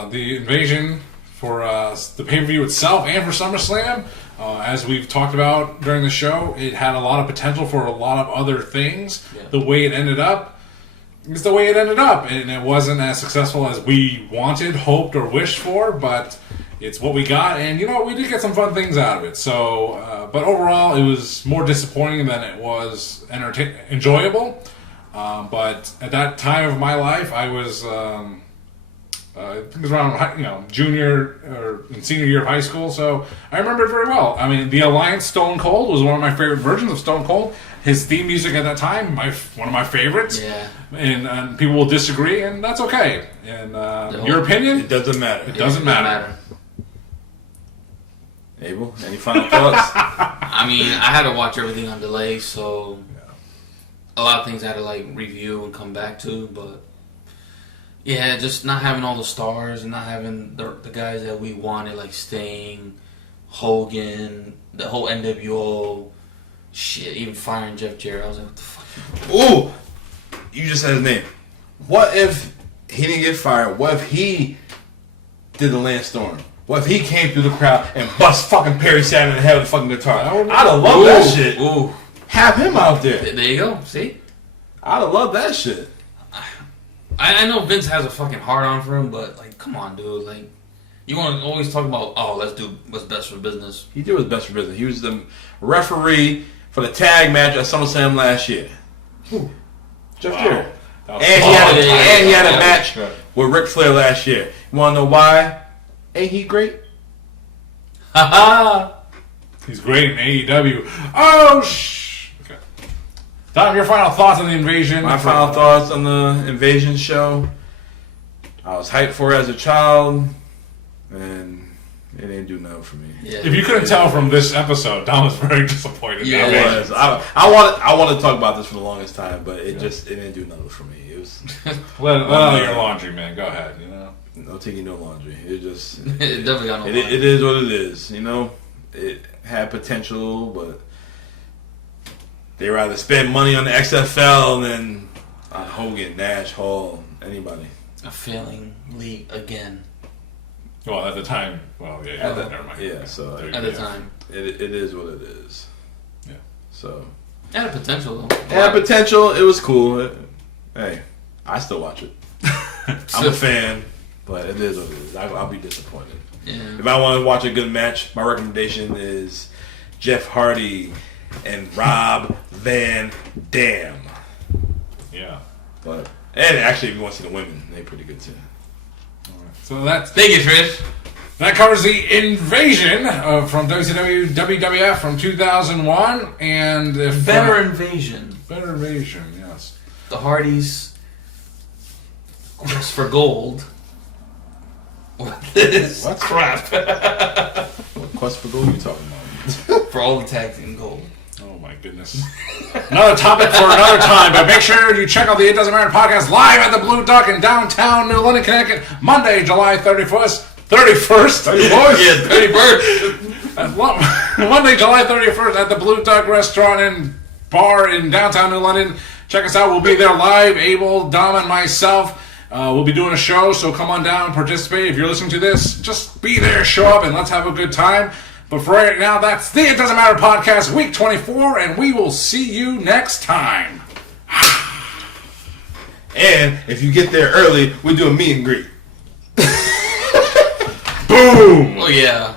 the Invasion for the pay-per-view itself and for SummerSlam, as we've talked about during the show, it had a lot of potential for a lot of other things. Yeah. The way it ended up, it's the way it ended up, and it wasn't as successful as we wanted, hoped, or wished for, but it's what we got, and we did get some fun things out of it. So, but overall, it was more disappointing than it was enjoyable. But at that time of my life, I was, I think it was around, junior or senior year of high school, so I remember it very well. I mean, the Alliance Stone Cold was one of my favorite versions of Stone Cold. His theme music at that time, one of my favorites. Yeah. And people will disagree, and that's okay. And your opinion? It doesn't matter. It doesn't matter. Abel, any final thoughts? I mean, I had to watch everything on delay, so a lot of things I had to review and come back to. But yeah, just not having all the stars and not having the guys that we wanted, like Sting, Hogan, the whole NWO shit, even firing Jeff Jarrett. I was like, what the fuck? Ooh, you just said his name. What if he didn't get fired? What if he did the Lance Storm? What if he came through the crowd and bust fucking Perry Saturn in the head with a fucking guitar? I'd have loved that shit. Ooh. Have him out there. There you go. See? I'd have loved that shit. I know Vince has a fucking hard on for him, but come on, dude. You want to always talk about, let's do what's best for business. He did what's best for business. He was the referee for the tag match at SummerSlam last year. Ooh. Jeff Wow. Jarrett. And he had a match with Ric Flair last year. You want to know why? Ain't he great? He's great in AEW. Oh, okay. Tom, your final thoughts on the Invasion? My final thoughts on the Invasion show. I was hyped for it as a child, and it didn't do nothing for me. Yeah. If you couldn't tell from this episode, Tom was very disappointed. Yeah, It was. I wanted to talk about this for the longest time, but it didn't do nothing for me. It was Let out your laundry, man. Go ahead. no taking no laundry. It just It definitely got no it is what it is. It had potential, but they rather spend money on the XFL than on Hogan, Nash, Hall, anybody. A failing league again. Well, at the time, never mind. Yeah, so At the time. it is what it is. Yeah. So It had a potential, though. it had potential. It was cool. Hey, I still watch it. I'm a fan, but it is what it is. I'll be disappointed. Yeah. If I want to watch a good match, my recommendation is Jeff Hardy and Rob Van Dam. Yeah. And actually, if you want to see the women, they're pretty good too. So that's Thank you, Trish. that covers the Invasion from WCW WWF from 2001, and if Better Invasion. Better Invasion, yes. The Hardys. Quest for gold. What is What? crap? What Quest for Gold are you talking about? For all the tag team gold. Oh my goodness. Another topic for another time, but make sure you check out the It Doesn't Matter podcast live at the Blue Duck in downtown New London, Connecticut, Monday, July 31st. 31st? Yeah, 31st. Monday, July 31st at the Blue Duck Restaurant and Bar in downtown New London. Check us out. We'll be there live. Abel, Dom, and myself. We'll be doing a show, so come on down and participate. If you're listening to this, just be there, show up, and let's have a good time. But for right now, that's the It Doesn't Matter podcast, week 24, and we will see you next time. And if you get there early, we do a meet and greet. Boom! Oh, yeah.